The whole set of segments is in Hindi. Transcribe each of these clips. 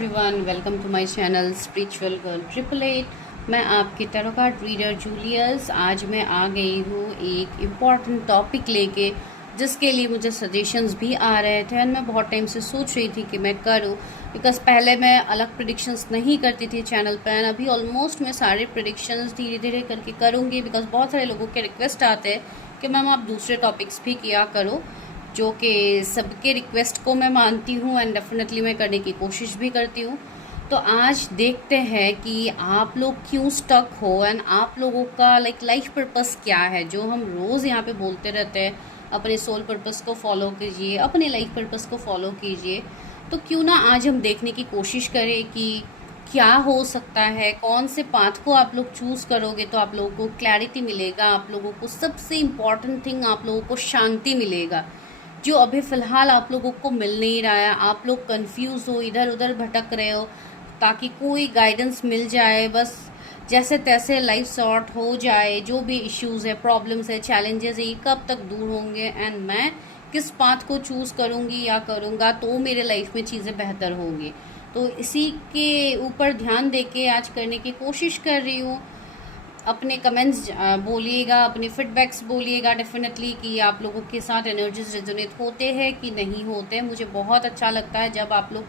Everyone, welcome to my channel spiritual girl 888। मैं आपकी टैरो कार्ड रीडर जूलियस। आज मैं आ गई हूँ एक इम्पॉर्टेंट टॉपिक लेके, जिसके लिए मुझे सजेशंस भी आ रहे थे एंड मैं बहुत टाइम से सोच रही थी कि मैं करूँ, बिकॉज पहले मैं अलग प्रेडिक्शंस नहीं करती थी चैनल पर एंड अभी ऑलमोस्ट मैं सारे प्रेडिक्शंस धीरे धीरे करके करूँगी, बिकॉज बहुत सारे लोगों के रिक्वेस्ट आते हैं कि मैम आप दूसरे टॉपिक्स भी किया करो, जो कि सबके रिक्वेस्ट को मैं मानती हूँ एंड डेफिनेटली मैं करने की कोशिश भी करती हूँ। तो आज देखते हैं कि आप लोग क्यों स्टक हो एंड आप लोगों का लाइफ पर्पस क्या है, जो हम रोज़ यहाँ पे बोलते रहते हैं अपने सोल पर्पस को फॉलो कीजिए, अपने लाइफ पर्पस को फॉलो कीजिए। तो क्यों ना आज हम देखने की कोशिश करें कि क्या हो सकता है, कौन से पाथ को आप लोग चूज़ करोगे तो आप लोगों को क्लैरिटी मिलेगा, आप लोगों को सबसे इम्पॉर्टेंट थिंग आप लोगों को शांति मिलेगा, जो अभी फ़िलहाल आप लोगों को मिल नहीं रहा है। आप लोग कंफ्यूज हो, इधर उधर भटक रहे हो, ताकि कोई गाइडेंस मिल जाए, बस जैसे तैसे लाइफ सॉर्ट हो जाए। जो भी इश्यूज़ है, प्रॉब्लम्स है, चैलेंजेस है, ये कब तक दूर होंगे एंड मैं किस पाथ को चूज़ करूँगी या करूँगा तो मेरे लाइफ में चीज़ें बेहतर होंगी। तो इसी के ऊपर ध्यान देके आज करने की कोशिश कर रही हूँ। अपने कमेंट्स बोलिएगा, अपने फीडबैक्स बोलिएगा डेफिनेटली कि आप लोगों के साथ एनर्जीज रेजोनेट होते हैं कि नहीं होते। मुझे बहुत अच्छा लगता है जब आप लोग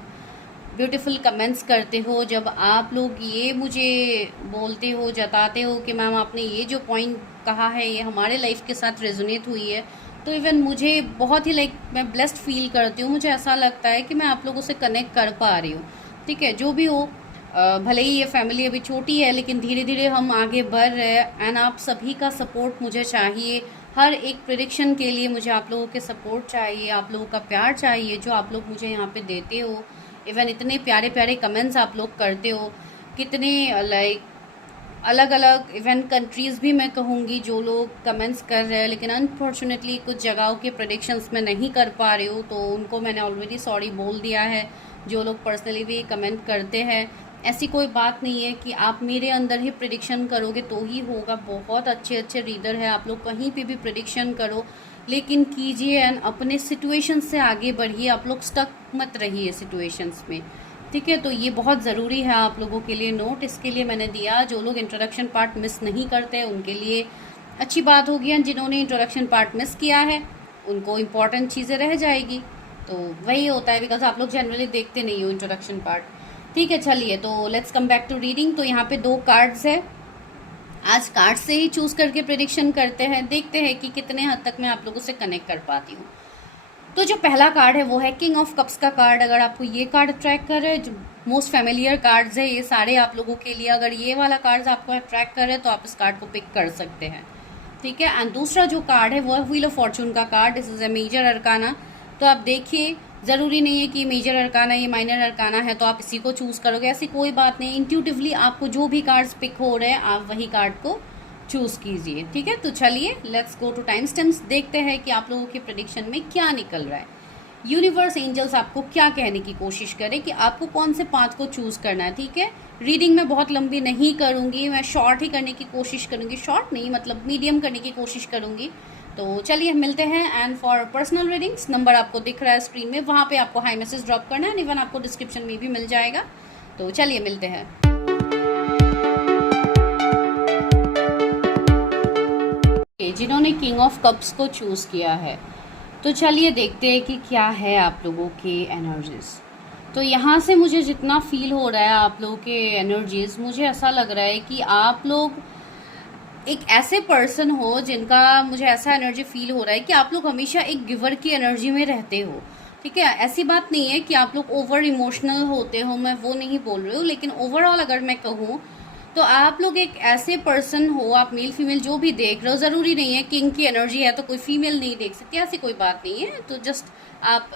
ब्यूटीफुल कमेंट्स करते हो, जब आप लोग ये मुझे बोलते हो, जताते हो कि मैम आपने ये जो पॉइंट कहा है ये हमारे लाइफ के साथ रेजोनेट हुई है। तो इवन मुझे बहुत ही मैं ब्लेस्ड फील करती हूँ। मुझे ऐसा लगता है कि मैं आप लोगों से कनेक्ट कर पा रही हूँ। ठीक है, जो भी हो, भले ही ये फैमिली अभी छोटी है लेकिन धीरे धीरे हम आगे बढ़ रहे हैं एंड आप सभी का सपोर्ट मुझे चाहिए। हर एक प्रेडिक्शन के लिए मुझे आप लोगों के सपोर्ट चाहिए, आप लोगों का प्यार चाहिए जो आप लोग मुझे यहाँ पे देते हो। इवन इतने प्यारे प्यारे कमेंट्स आप लोग करते हो, कितने अलग अलग इवन कंट्रीज़ भी मैं कहूँगी जो लोग कमेंट्स कर रहे हैं, लेकिन अनफॉर्चुनेटली कुछ जगहों के प्रेडिक्शंस में नहीं कर पा रही हूँ, तो उनको मैंने ऑलरेडी सॉरी बोल दिया है। जो लोग पर्सनली भी कमेंट करते हैं, ऐसी कोई बात नहीं है कि आप मेरे अंदर ही प्रेडिक्शन करोगे तो ही होगा। बहुत अच्छे अच्छे रीडर है, आप लोग कहीं पे भी प्रेडिक्शन करो, लेकिन कीजिए एंड अपने सिचुएशन से आगे बढ़िए। आप लोग स्टक मत रहिए सिचुएशंस में, ठीक है। तो ये बहुत ज़रूरी है आप लोगों के लिए नोट, इसके लिए मैंने दिया। जो लोग इंट्रोडक्शन पार्ट मिस नहीं करते उनके लिए अच्छी बात होगी, एंड जिन्होंने इंट्रोडक्शन पार्ट मिस किया है उनको इम्पॉर्टेंट चीज़ें रह जाएगी। तो वही होता है, बिकॉज आप लोग जनरली देखते नहीं हो इंट्रोडक्शन पार्ट। ठीक है, चलिए तो let's come back to reading. तो यहाँ पे 2 कार्ड्स है, आज कार्ड से ही चूज करके प्रेडिक्शन करते हैं, देखते हैं कि कितने हद तक मैं आप लोगों से कनेक्ट कर पाती हूँ। तो जो पहला कार्ड है वो है किंग ऑफ कप्स का कार्ड। अगर आपको ये कार्ड अट्रैक्ट कर रहे हैं, मोस्ट फेमिलियर कार्ड्स है ये सारे आप लोगों के लिए, अगर ये वाला कार्ड आपको अट्रैक्ट कर रहे हैं तो आप इस कार्ड को पिक कर सकते हैं, ठीक है। एंड दूसरा जो कार्ड है वो है व्हील ऑफ फॉर्चून का card. This is a major arcana. तो आप देखिए, ज़रूरी नहीं है कि मेजर अरकाना ये माइनर अरकाना है तो आप इसी को चूज़ करोगे, ऐसी कोई बात नहीं। इंट्यूटिवली आपको जो भी कार्ड्स पिक हो रहे हैं आप वही कार्ड को चूज़ कीजिए, ठीक है। तो चलिए let's go to time stamps, देखते हैं कि आप लोगों के प्रेडिक्शन में क्या निकल रहा है। यूनिवर्स, एंजल्स आपको क्या कहने की कोशिश करें कि आपको कौन से पाथ को चूज़ करना है, ठीक है। रीडिंग में बहुत लंबी नहीं करूँगी, मैं शॉर्ट ही करने की कोशिश करूँगी, शॉर्ट नहीं मतलब मीडियम करने की कोशिश करूँगी। तो चलिए मिलते हैं। And for personal readings number आपको दिख रहा है स्क्रीन में, वहाँ पे आपको हाई मैसेज ड्रॉप करना है, इवन आपको डिस्क्रिप्शन में भी मिल जाएगा। तो चलिए मिलते हैं। जिन्होंने किंग ऑफ कप्स को चूज़ किया है, तो चलिए देखते हैं कि क्या है आप लोगों के एनर्जीज। तो यहाँ से मुझे जितना फील हो रहा है आप लोगों के एनर्जीज, मुझे ऐसा लग रहा है कि आप लोग एक ऐसे पर्सन हो जिनका, मुझे ऐसा एनर्जी फील हो रहा है कि आप लोग हमेशा एक गिवर की एनर्जी में रहते हो, ठीक है। ऐसी बात नहीं है कि आप लोग ओवर इमोशनल होते हो, मैं वो नहीं बोल रही हूँ, लेकिन ओवरऑल अगर मैं कहूँ तो आप लोग एक ऐसे पर्सन हो, आप मेल फीमेल जो भी देख रहे हो, ज़रूरी नहीं है किंग की एनर्जी है तो कोई फीमेल नहीं देख सकती, ऐसी कोई बात नहीं है। तो जस्ट आप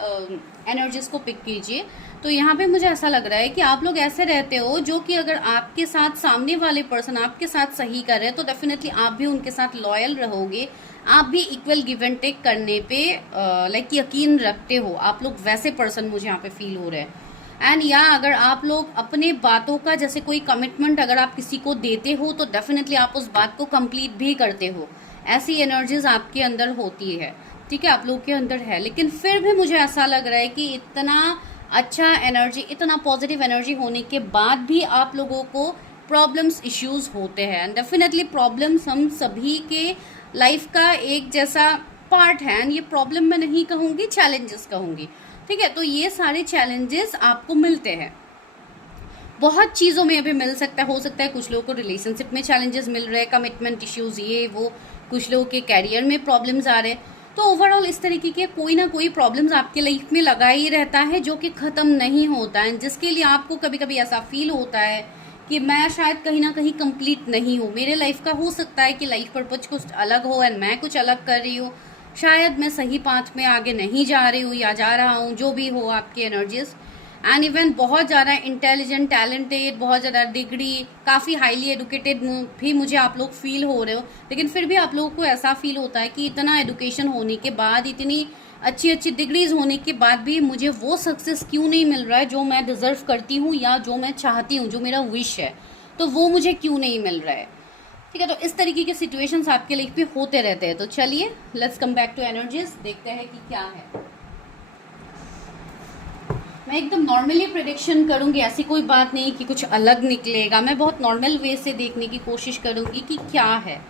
एनर्जीज को पिक कीजिए। तो यहाँ पे मुझे ऐसा लग रहा है कि आप लोग ऐसे रहते हो जो कि अगर आपके साथ सामने वाले पर्सन आपके साथ सही कर रहे हैं तो डेफिनेटली आप भी उनके साथ लॉयल रहोगे, आप भी इक्वल गिव एंड टेक करने पे यकीन रखते हो। आप लोग वैसे पर्सन मुझे यहाँ पे फील हो रहे हैं। एंड या अगर आप लोग अपने बातों का, जैसे कोई कमिटमेंट अगर आप किसी को देते हो तो डेफिनेटली आप उस बात को कंप्लीट भी करते हो, ऐसी एनर्जीज आपके अंदर होती है, ठीक है, आप लोग के अंदर है। लेकिन फिर भी मुझे ऐसा लग रहा है कि इतना अच्छा एनर्जी, इतना पॉजिटिव एनर्जी होने के बाद भी आप लोगों को प्रॉब्लम्स इश्यूज होते हैं। एंड डेफिनेटली प्रॉब्लम्स हम सभी के लाइफ का एक जैसा पार्ट है। एंड ये प्रॉब्लम मैं नहीं कहूँगी, चैलेंजेस कहूँगी, ठीक है। तो ये सारे चैलेंजेस आपको मिलते हैं, बहुत चीज़ों में अभी मिल सकता है। हो सकता है कुछ लोगों को रिलेशनशिप में चैलेंजेस मिल रहे हैं, कमिटमेंट इश्यूज, ये वो, कुछ लोगों के कैरियर में प्रॉब्लम्स आ रहे हैं। तो ओवरऑल इस तरीके के कोई ना कोई प्रॉब्लम्स आपके लाइफ में लगा ही रहता है, जो कि ख़त्म नहीं होता है, जिसके लिए आपको कभी कभी ऐसा फील होता है कि मैं शायद कहीं ना कहीं कंप्लीट नहीं हूँ, मेरे लाइफ का हो सकता है कि लाइफ पर्पज कुछ अलग हो एंड मैं कुछ अलग कर रही हूँ, शायद मैं सही पाथ में आगे नहीं जा रही हूँ या जा रहा हूँ, जो भी हो आपकी एनर्जीज। एंड इवन बहुत ज़्यादा इंटेलिजेंट, टैलेंटेड, बहुत ज़्यादा डिग्री, काफ़ी हाईली एडुकेटेड भी मुझे आप लोग फील हो रहे हो, लेकिन फिर भी आप लोगों को ऐसा फील होता है कि इतना एडुकेशन होने के बाद, इतनी अच्छी अच्छी डिग्रीज होने के बाद भी मुझे वो सक्सेस क्यों नहीं मिल रहा है जो मैं डिजर्व करती हूँ या जो मैं चाहती हूँ, जो मेरा विश है, तो वो मुझे क्यों नहीं मिल रहा है, ठीक है। तो इस तरीके के सिचुएशंस आपके लाइफ में होते रहते हैं। तो चलिए let's come back to energies, देखते हैं कि क्या है। मैं एकदम नॉर्मली प्रेडिक्शन करूंगी, ऐसी कोई बात नहीं कि कुछ अलग निकलेगा, मैं बहुत नॉर्मल वे से देखने की कोशिश करूंगी कि क्या है।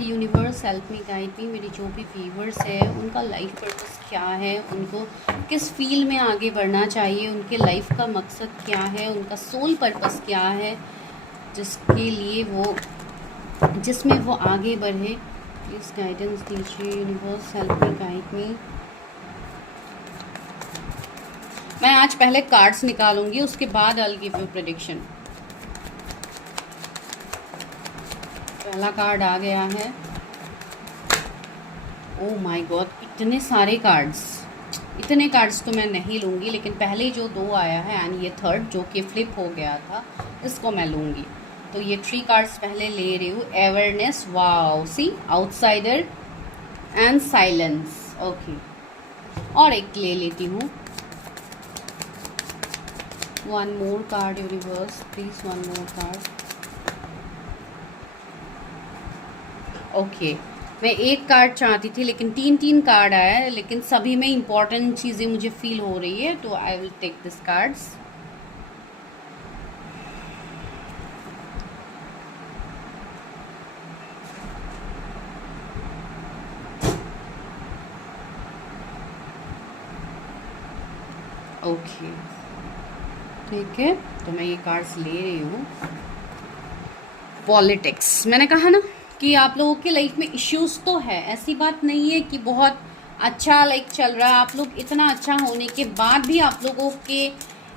Universe help me, guide me, मेरी जो भी व्यूवर्स है उनका लाइफ पर्पस क्या है, उनको किस फील्ड में आगे बढ़ना चाहिए, उनके लाइफ का मकसद क्या है, उनका सोल पर्पस क्या है, जिसके लिए वो, जिसमें वो आगे बढ़े। प्लीज़ गाइडेंस दीजिए universe, help me, guide me. मैं आज पहले कार्ड्स निकालूंगी, उसके बाद I will give you prediction. पहला कार्ड आ गया है। ओह माय गॉड, इतने सारे कार्ड्स, इतने कार्ड्स तो मैं नहीं लूँगी, लेकिन पहले जो दो आया है एंड ये थर्ड जो कि फ्लिप हो गया था, इसको मैं लूँगी। तो ये 3 कार्ड्स पहले ले रही हूँ। Awareness, wow, see, outsider and silence, okay. और एक ले लेती हूँ, one more card universe, please one more card. Okay, मैं एक कार्ड चाहती थी लेकिन 3 कार्ड आया है, लेकिन सभी में इंपॉर्टेंट चीज़ें मुझे फील हो रही है, तो I will take this cards. Okay, ठीक है, तो मैं ये कार्ड्स ले रही हूँ। पॉलिटिक्स, मैंने कहा ना कि आप लोगों के लाइफ में इश्यूज तो है, ऐसी बात नहीं है कि बहुत अच्छा लाइक चल रहा है। आप लोग इतना अच्छा होने के बाद भी आप लोगों के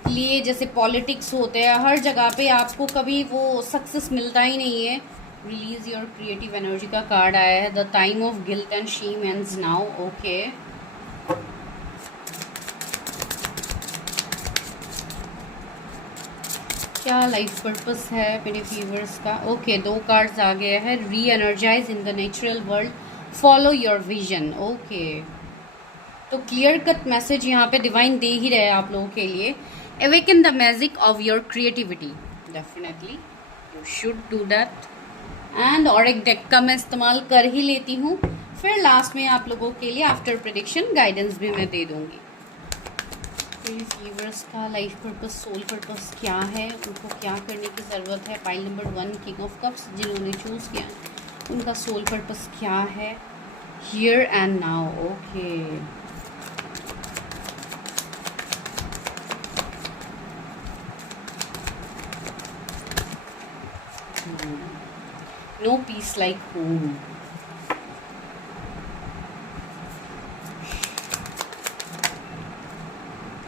लिए जैसे पॉलिटिक्स होते हैं, हर जगह पे आपको कभी वो सक्सेस मिलता ही नहीं है। रिलीज योर क्रिएटिव एनर्जी का कार्ड आया है। The time of guilt and Shem ends now, okay. क्या लाइफ पर्पस है मेरे व्यूवर्स का? ओके, 2 कार्ड्स आ गए हैं। Reenergize in the natural world, follow your vision, okay. तो क्लियर कट मैसेज यहाँ पे डिवाइन दे ही रहे आप लोगों के लिए। Awaken the magic of your creativity, definitely you should do that. And और एक डेक का मैं इस्तेमाल कर ही लेती हूँ, फिर लास्ट में आप लोगों के लिए आफ्टर प्रेडिक्शन गाइडेंस भी मैं दे दूँगी। व्यूवर्स का लाइफ पर्पस, सोल पर्पस क्या है, उनको क्या करने की ज़रूरत है। Pile number 1 king of cups जिन्होंने चूज़ किया, उनका सोल पर्पस क्या है, here and now, okay. No peace like home,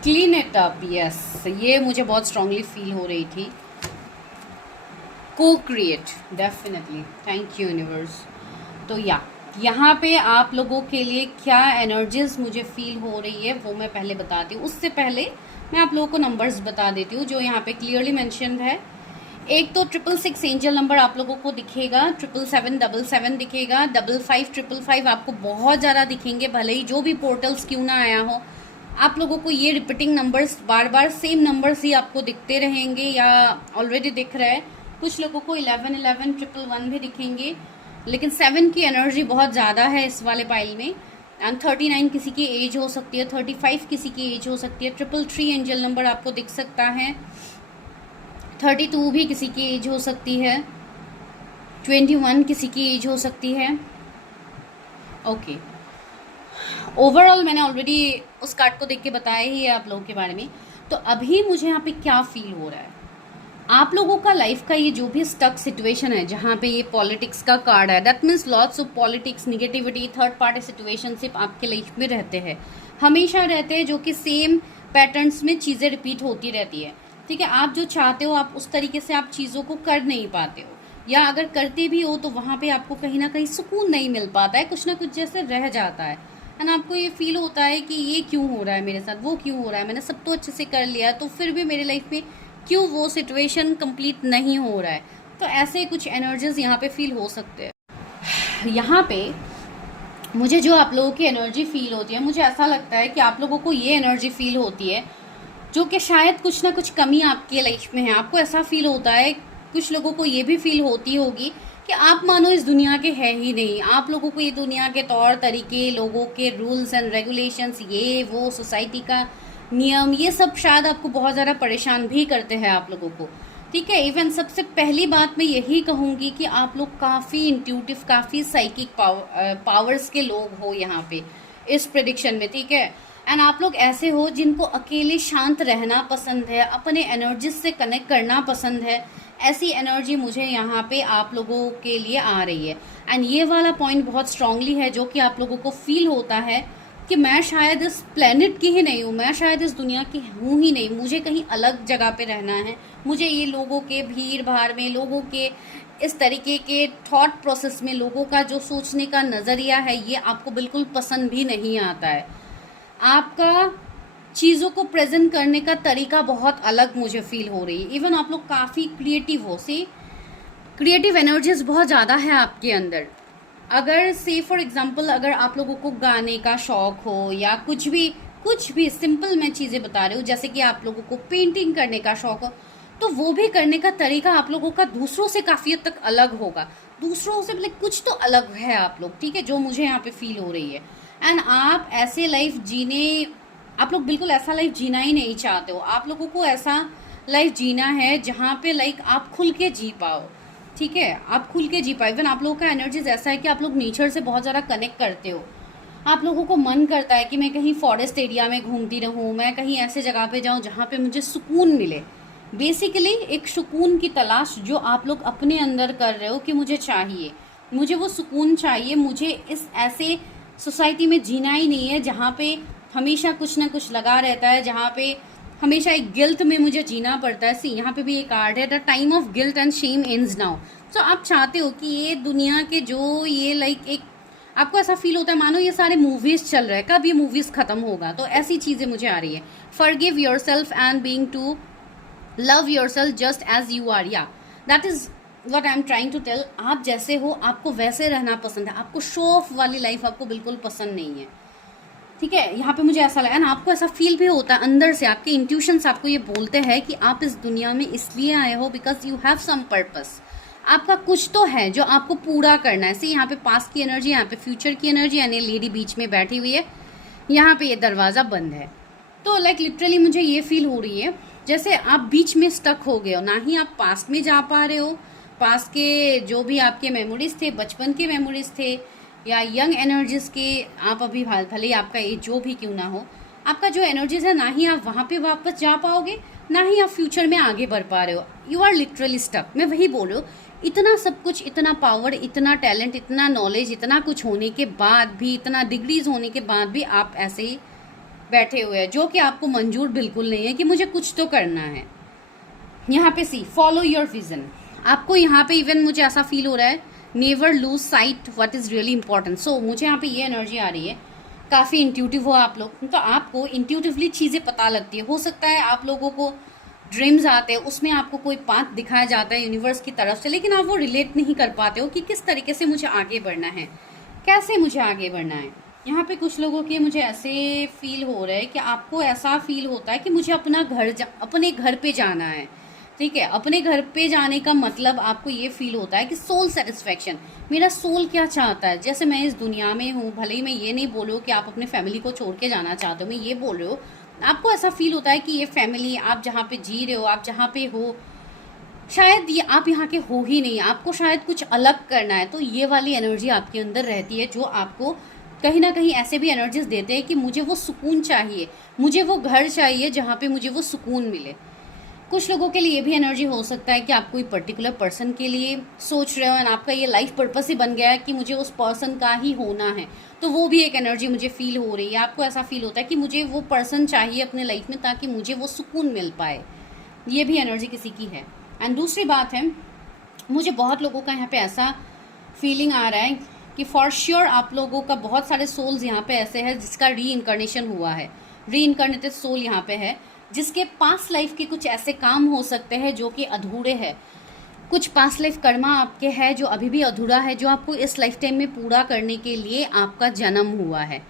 clean it up, yes, ये मुझे बहुत स्ट्रांगली फील हो रही थी। Cocreate, definitely, thank you universe. तो यहाँ पे आप लोगों के लिए क्या एनर्जीज मुझे फील हो रही है वो मैं पहले बताती हूँ। उससे पहले मैं आप लोगों को नंबर्स बता देती हूँ जो यहाँ पे क्लियरली मेंशन्ड है। एक तो 666 एंजल नंबर आप लोगों को दिखेगा, 777 दिखेगा, 5555 आपको बहुत ज़्यादा दिखेंगे, भले ही जो भी पोर्टल्स क्यों ना आया हो। आप लोगों को ये रिपीटिंग नंबर्स, बार बार सेम नंबर्स ही आपको दिखते रहेंगे या ऑलरेडी दिख रहा है। कुछ लोगों को 11 11 111 भी दिखेंगे, लेकिन 7 की एनर्जी बहुत ज़्यादा है इस वाले पाइल में। एंड 39 किसी की एज हो सकती है, 35 किसी की एज हो सकती है, 333 एंजल नंबर आपको दिख सकता है, 32 भी किसी की एज हो सकती है, 21 किसी की एज हो सकती है। ओके, ओवरऑल मैंने ऑलरेडी उस कार्ड को देख के बताया ही है आप लोगों के बारे में। तो अभी मुझे यहाँ पे क्या फील हो रहा है, आप लोगों का लाइफ का ये जो भी स्टक सिचुएशन है, जहाँ पे ये पॉलिटिक्स का कार्ड है, that means lots of politics, negativity, third party situationship आपके लाइफ में रहते हैं, हमेशा रहते हैं, जो कि सेम पैटर्न्स में चीज़ें रिपीट होती रहती है। ठीक है, आप जो चाहते हो आप उस तरीके से आप चीज़ों को कर नहीं पाते हो, या अगर करते भी हो तो वहाँ पे आपको कहीं ना कहीं सुकून नहीं मिल पाता है, कुछ ना कुछ जैसे रह जाता है, एंड आपको ये फील होता है कि ये क्यों हो रहा है मेरे साथ, वो क्यों हो रहा है, मैंने सब तो अच्छे से कर लिया तो फिर भी मेरे लाइफ में क्यों वो सिचुएशन कंप्लीट नहीं हो रहा है। तो ऐसे कुछ एनर्जीज यहाँ पे फील हो सकते हैं। यहाँ पे मुझे जो आप लोगों की एनर्जी फील होती है, मुझे ऐसा लगता है कि आप लोगों को ये एनर्जी फील होती है जो कि शायद कुछ ना कुछ कमी आपके लाइफ में है। आपको ऐसा फील होता है, कुछ लोगों को ये भी फील होती होगी कि आप मानो इस दुनिया के है ही नहीं, आप लोगों को ये दुनिया के तौर तरीके, लोगों के रूल्स एंड रेगुलेशंस, ये वो सोसाइटी का नियम, ये सब शायद आपको बहुत ज़्यादा परेशान भी करते हैं आप लोगों को। ठीक है, इवन सबसे पहली बात मैं यही कहूँगी कि आप लोग काफ़ी इंट्यूटिव, काफ़ी साइकिक पावर्स के लोग हो यहाँ पे इस प्रेडिक्शन में। ठीक है, एंड आप लोग ऐसे हो जिनको अकेले शांत रहना पसंद है, अपने एनर्जी से कनेक्ट करना पसंद है। ऐसी एनर्जी मुझे यहाँ पे आप लोगों के लिए आ रही है, एंड ये वाला पॉइंट बहुत स्ट्रांगली है जो कि आप लोगों को फील होता है कि मैं शायद इस प्लेनेट की ही नहीं हूँ, मैं शायद इस दुनिया की हूँ ही नहीं, मुझे कहीं अलग जगह पे रहना है, मुझे ये लोगों के भीड़ भाड़ में, लोगों के इस तरीके के थॉट प्रोसेस में, लोगों का जो सोचने का नज़रिया है, ये आपको बिल्कुल पसंद भी नहीं आता है। आपका चीज़ों को प्रेजेंट करने का तरीका बहुत अलग मुझे फील हो रही है। इवन आप लोग काफ़ी क्रिएटिव हो, सी क्रिएटिव एनर्जीज बहुत ज़्यादा है आपके अंदर। अगर से फॉर एग्जांपल अगर आप लोगों को गाने का शौक हो या कुछ भी सिंपल मैं चीज़ें बता रही हूँ, जैसे कि आप लोगों को पेंटिंग करने का शौक हो, तो वो भी करने का तरीका आप लोगों का दूसरों से काफ़ी हद तक अलग होगा। दूसरों से मतलब कुछ तो अलग है आप लोग, ठीक है, जो मुझे यहाँ पे फील हो रही है। एंड आप ऐसे लाइफ जीने, आप लोग बिल्कुल ऐसा लाइफ जीना ही नहीं चाहते हो। आप लोगों को ऐसा लाइफ जीना है जहाँ पे लाइक आप खुल के जी पाओ। ठीक है, आप खुल के जी पाओ। इवन आप लोगों का एनर्जीज ऐसा है कि आप लोग नेचर से बहुत ज़्यादा कनेक्ट करते हो। आप लोगों को मन करता है कि मैं कहीं फॉरेस्ट एरिया में घूमती रहूँ, मैं कहीं ऐसे जगह पे जाऊँ जहाँ पे मुझे सुकून मिले। बेसिकली एक सुकून की तलाश जो आप लोग अपने अंदर कर रहे हो कि मुझे चाहिए, मुझे वो सुकून चाहिए, मुझे इस ऐसे सोसाइटी में जीना ही नहीं है जहाँ पे हमेशा कुछ ना कुछ लगा रहता है, जहाँ पे हमेशा एक गिल्ट में मुझे जीना पड़ता है। सी यहाँ पे भी एक कार्ड है, the time of guilt and Shem ends now. तो आप चाहते हो कि ये दुनिया के जो ये लाइक एक आपको ऐसा फील होता है मानो ये सारे मूवीज चल रहे हैं, कब ये मूवीज खत्म होगा। तो ऐसी चीजें मुझे आ रही है। Forgive yourself and being to love yourself just as you are, या that is what I am trying to tell. आप जैसे हो आपको वैसे रहना पसंद है, आपको शो ऑफ वाली लाइफ आपको बिल्कुल पसंद नहीं है। ठीक है, यहाँ पे मुझे ऐसा लगा ना, आपको ऐसा फील भी होता है अंदर से, आपके इंट्यूशंस आपको ये बोलते हैं कि आप इस दुनिया में इसलिए आए हो because you have some purpose. आपका कुछ तो है जो आपको पूरा करना है। सी यहाँ पे पास्ट की एनर्जी, यहाँ पे फ्यूचर की एनर्जी, यानी लेडी बीच में बैठी हुई है, यहाँ पे ये दरवाज़ा बंद है। तो लाइक लिटरली मुझे ये फील हो रही है जैसे आप बीच में स्टक हो गए हो, ना ही आप पास्ट में जा पा रहे हो, पास्ट के जो भी आपके मेमोरीज थे, बचपन के मेमोरीज थे या यंग एनर्जीज के, आप अभी भले ही आपका एज जो भी क्यों ना हो, आपका जो एनर्जीज है ना ही आप वहाँ पे वापस जा पाओगे, ना ही आप फ्यूचर में आगे बढ़ पा रहे हो। You are literally stuck. मैं वही बोल रही हूँ, इतना सब कुछ, इतना पावर, इतना टैलेंट, इतना नॉलेज, इतना कुछ होने के बाद भी, इतना डिग्रीज होने के बाद भी आप ऐसे ही बैठे हुए हैं, जो कि आपको मंजूर बिल्कुल नहीं है कि मुझे कुछ तो करना है। यहाँ पे सी फॉलो योर विजन। आपको यहाँ पे इवन मुझे ऐसा फील हो रहा है, never lose sight what is really important. So मुझे यहाँ पे ये एनर्जी आ रही है, काफ़ी इंट्यूटिव हो आप लोग, तो आपको इंट्यूटिवली चीज़ें पता लगती है। हो सकता है आप लोगों को ड्रीम्स आते हैं, उसमें आपको कोई पाथ दिखाया जाता है यूनिवर्स की तरफ से, लेकिन आप वो रिलेट नहीं कर पाते हो कि किस तरीके से मुझे आगे बढ़ना है, कैसे मुझे आगे बढ़ना है। यहाँ पे कुछ लोगों के मुझे ऐसे फील हो रहा है कि आपको ऐसा फील होता है कि मुझे अपने घर पे जाना है। ठीक है, अपने घर पे जाने का मतलब आपको ये फील होता है कि सोल सेटिस्फेक्शन, मेरा सोल क्या चाहता है, जैसे मैं इस दुनिया में हूँ, भले ही मैं ये नहीं बोल रही हूँ कि आप अपने फैमिली को छोड़ के जाना चाहते हो, मैं ये बोल रही हूँ आपको ऐसा फील होता है कि ये फैमिली, आप जहाँ पे जी रहे हो, आप जहाँ पे हो, शायद ये आप यहाँ के हो ही नहीं, आपको शायद कुछ अलग करना है। तो ये वाली एनर्जी आपके अंदर रहती है, जो आपको कहीं ना कहीं ऐसे भी एनर्जीज देते हैं कि मुझे वो सुकून चाहिए, मुझे वो घर चाहिए जहाँ पे मुझे वो सुकून मिले। कुछ लोगों के लिए ये भी एनर्जी हो सकता है कि आप कोई पर्टिकुलर पर्सन के लिए सोच रहे हो एंड आपका ये लाइफ पर्पस ही बन गया है कि मुझे उस पर्सन का ही होना है, तो वो भी एक एनर्जी मुझे फील हो रही है। आपको ऐसा फील होता है कि मुझे वो पर्सन चाहिए अपने लाइफ में ताकि मुझे वो सुकून मिल पाए, ये भी एनर्जी किसी की है। एंड दूसरी बात है, मुझे बहुत लोगों का यहाँ पे ऐसा फीलिंग आ रहा है कि फॉर श्योर आप लोगों का बहुत सारे सोल्स यहाँ पे ऐसे हैं जिसका री इनकारनेशन हुआ है, री इनकारनेटेड सोल यहाँ पे है, जिसके पास्ट लाइफ के कुछ ऐसे काम हो सकते हैं जो कि अधूरे हैं, कुछ पास्ट लाइफ कर्मा आपके है जो अभी भी अधूरा है, जो आपको इस लाइफ टाइम में पूरा करने के लिए आपका जन्म हुआ है।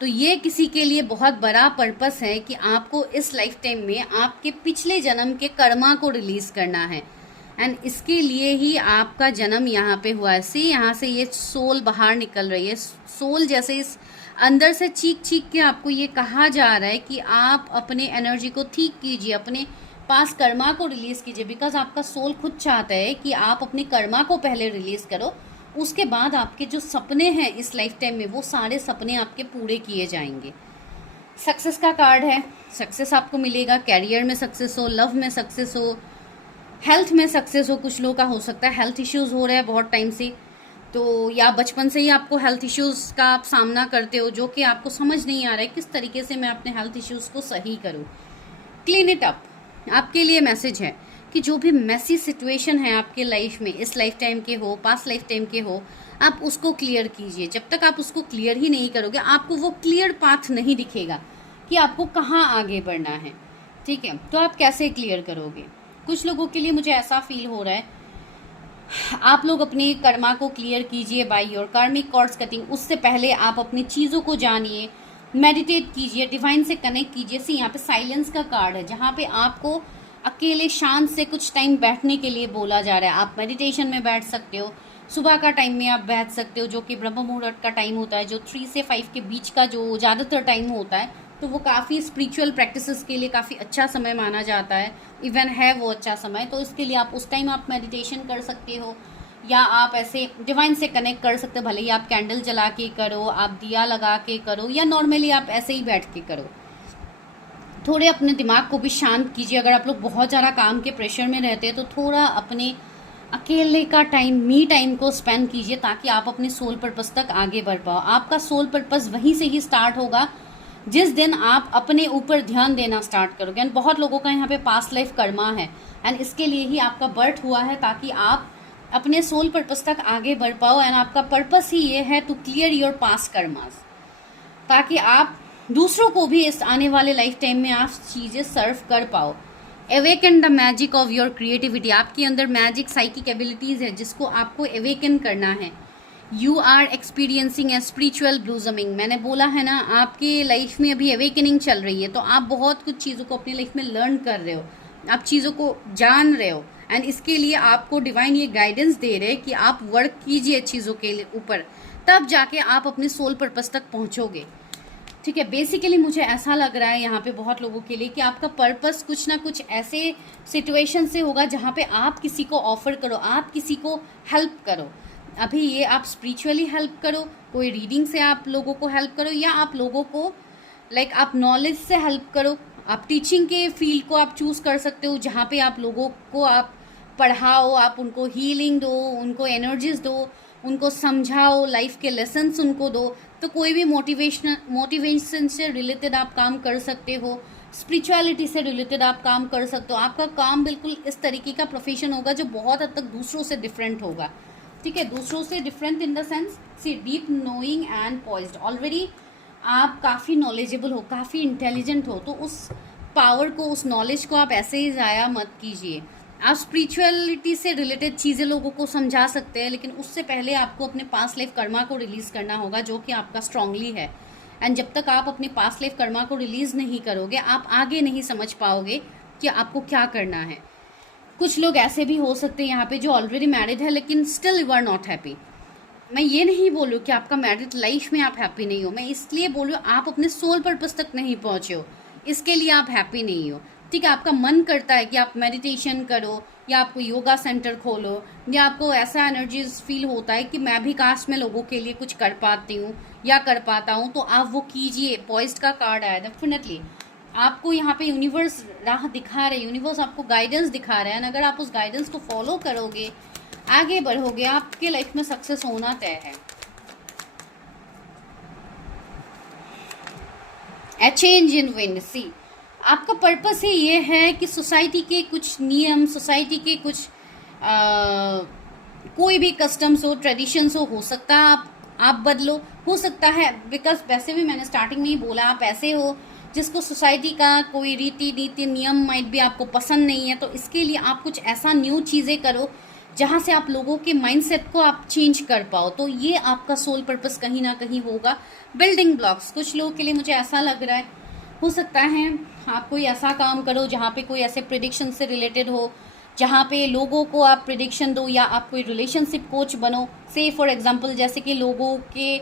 तो ये किसी के लिए बहुत बड़ा पर्पस है कि आपको इस लाइफ टाइम में आपके पिछले जन्म के कर्मा को रिलीज करना है एंड इसके लिए ही आपका जन्म यहाँ पे हुआ है। सी यहाँ से ये सोल बाहर निकल रही है, सोल जैसे इस अंदर से चीख चीख के आपको ये कहा जा रहा है कि आप अपने एनर्जी को ठीक कीजिए, अपने पास कर्मा को रिलीज कीजिए, बिकॉज आपका सोल खुद चाहता है कि आप अपने कर्मा को पहले रिलीज करो, उसके बाद आपके जो सपने हैं इस लाइफ टाइम में वो सारे सपने आपके पूरे किए जाएंगे। सक्सेस का कार्ड है, सक्सेस आपको मिलेगा, कैरियर में सक्सेस हो, लव में सक्सेस हो, हेल्थ में सक्सेस हो। कुछ लोगों का हो सकता है हेल्थ इश्यूज हो रहे हैं बहुत टाइम से, तो या बचपन से ही आपको हेल्थ इश्यूज का आप सामना करते हो जो कि आपको समझ नहीं आ रहा है किस तरीके से मैं अपने हेल्थ इश्यूज को सही करूं। क्लीन इट अप, आपके लिए मैसेज है कि जो भी मैसी सिचुएशन है आपके लाइफ में, इस लाइफ टाइम के हो, पास्ट लाइफ टाइम के हो, आप उसको क्लियर कीजिए। जब तक आप उसको क्लियर ही नहीं करोगे आपको वो क्लियर पाथ नहीं दिखेगा कि आपको कहाँ आगे बढ़ना है। ठीक है, तो आप कैसे क्लियर करोगे? कुछ लोगों के लिए मुझे ऐसा फील हो रहा है, आप लोग अपनी कर्मा को क्लियर कीजिए बाय योर कार्मिक कॉर्ड्स कटिंग। उससे पहले आप अपनी चीज़ों को जानिए, मेडिटेट कीजिए, डिवाइन से कनेक्ट कीजिए। सी यहाँ पे साइलेंस का कार्ड है जहाँ पे आपको अकेले शांत से कुछ टाइम बैठने के लिए बोला जा रहा है। आप मेडिटेशन में बैठ सकते हो, सुबह का टाइम में आप बैठ सकते हो जो कि ब्रह्म मुहूर्त का टाइम होता है, जो 3 से 5 के बीच का जो ज़्यादातर टाइम होता है, तो वो काफ़ी स्पिरिचुअल प्रैक्टिसेस के लिए काफ़ी अच्छा समय माना जाता है, इवन है वो अच्छा समय। तो इसके लिए आप उस टाइम आप मेडिटेशन कर सकते हो या आप ऐसे डिवाइन से कनेक्ट कर सकते हो, भले ही आप कैंडल जला के करो, आप दिया लगा के करो या नॉर्मली आप ऐसे ही बैठ के करो। थोड़े अपने दिमाग को भी शांत कीजिए। अगर आप लोग बहुत ज़्यादा काम के प्रेशर में रहते हैं तो थोड़ा अपने अकेले का टाइम, मी टाइम को स्पेंड कीजिए ताकि आप अपने सोल पर्पस तक आगे बढ़ पाओ। आपका सोल पर्पस वहीं से ही स्टार्ट होगा जिस दिन आप अपने ऊपर ध्यान देना स्टार्ट करोगे। एंड बहुत लोगों का यहाँ पे पास्ट लाइफ कर्मा है एंड इसके लिए ही आपका बर्थ हुआ है ताकि आप अपने सोल पर्पस तक आगे बढ़ पाओ। एंड आपका पर्पस ही ये है to clear your past karmas, ताकि आप दूसरों को भी इस आने वाले लाइफ टाइम में आप चीज़ें सर्व कर पाओ। Awaken the magic of your creativity, आपके अंदर मैजिक साइकिक एबिलिटीज़ है जिसको आपको अवेकन करना है। You are experiencing a spiritual blossoming, मैंने बोला है ना आपकी लाइफ में अभी अवेकनिंग चल रही है, तो आप बहुत कुछ चीज़ों को अपनी लाइफ में लर्न कर रहे हो, आप चीज़ों को जान रहे हो एंड इसके लिए आपको डिवाइन ये गाइडेंस दे रहे हैं कि आप वर्क कीजिए चीज़ों के ऊपर, तब जाके आप अपने सोल पर्पस तक पहुँचोगे। ठीक है, बेसिकली मुझे ऐसा लग रहा है यहाँ पे बहुत लोगों के लिए कि आपका पर्पस कुछ ना कुछ ऐसे सिचुएशन से होगा जहाँ पे आप किसी को ऑफर करो, आप किसी को हेल्प करो। अभी ये आप स्पिरिचुअली हेल्प करो, कोई रीडिंग से आप लोगों को हेल्प करो, या आप लोगों को लाइक आप नॉलेज से हेल्प करो, आप टीचिंग के फील्ड को आप चूज़ कर सकते हो जहाँ पे आप लोगों को आप पढ़ाओ, आप उनको हीलिंग दो, उनको एनर्जीज दो, उनको समझाओ, लाइफ के लेसन्स उनको दो। तो कोई भी मोटिवेशन से रिलेटेड आप काम कर सकते हो, स्पिरिचुअलिटी से रिलेटेड आप काम कर सकते हो। आपका काम बिल्कुल इस तरीके का प्रोफेशन होगा जो बहुत हद तक दूसरों से डिफरेंट होगा। ठीक है, दूसरों से different in the sense see deep knowing and poised. Already आप काफ़ी नॉलेजेबल हो, काफ़ी इंटेलिजेंट हो, तो उस पावर को, उस नॉलेज को आप ऐसे ही ज़ाया मत कीजिए। आप स्पिरिचुअलिटी से रिलेटेड चीज़ें लोगों को समझा सकते हैं, लेकिन उससे पहले आपको अपने पास्ट लाइफ कर्मा को रिलीज़ करना होगा जो कि आपका स्ट्रांगली है। एंड जब तक आप अपने पास्ट लाइफ कर्मा को रिलीज़ नहीं करोगे आप आगे नहीं समझ पाओगे कि आपको क्या करना है। कुछ लोग ऐसे भी हो सकते हैं यहाँ पे जो ऑलरेडी मैरिड है लेकिन still you are not happy. मैं ये नहीं बोलूँ कि आपका मैरिड लाइफ में आप हैप्पी नहीं हो, मैं इसलिए बोल रही हूँ आप अपने सोल पर्पस तक नहीं पहुँचे हो, इसके लिए आप हैप्पी नहीं हो। ठीक है, आपका मन करता है कि आप मेडिटेशन करो या आपको योगा सेंटर खोलो, या आपको ऐसा एनर्जीज फील होता है कि मैं भी काश में लोगों के लिए कुछ कर पाती हूँ या कर पाता हूँ, तो आप वो कीजिए। पॉइज्ड का कार्ड आया, डेफिनेटली आपको यहाँ पे यूनिवर्स राह दिखा रहे, यूनिवर्स आपको गाइडेंस दिखा रहे हैं। अगर आप उस गाइडेंस को फॉलो करोगे, आगे बढ़ोगे, आपके लाइफ में सक्सेस होना तय है। ए चेंज इन विंड, सी आपका पर्पस ही ये है कि सोसाइटी के कुछ नियम, सोसाइटी के कुछ कोई भी कस्टम्स हो, ट्रेडिशंस हो सकता है आप बदलो, हो सकता है बिकॉज वैसे भी मैंने स्टार्टिंग में ही बोला आप ऐसे हो जिसको सोसाइटी का कोई रीति नीति नियम माइट भी आपको पसंद नहीं है, तो इसके लिए आप कुछ ऐसा न्यू चीज़ें करो जहाँ से आप लोगों के माइंडसेट को आप चेंज कर पाओ। तो ये आपका सोल पर्पस कहीं ना कहीं होगा। बिल्डिंग ब्लॉक्स कुछ लोगों के लिए मुझे ऐसा लग रहा है, हो सकता है आप कोई ऐसा काम करो जहाँ पे कोई ऐसे प्रिडिक्शन से रिलेटेड हो, जहाँ पे लोगों को आप प्रिडिक्शन दो, या आप कोई रिलेशनशिप कोच बनो। से फॉर एग्जांपल जैसे कि लोगों के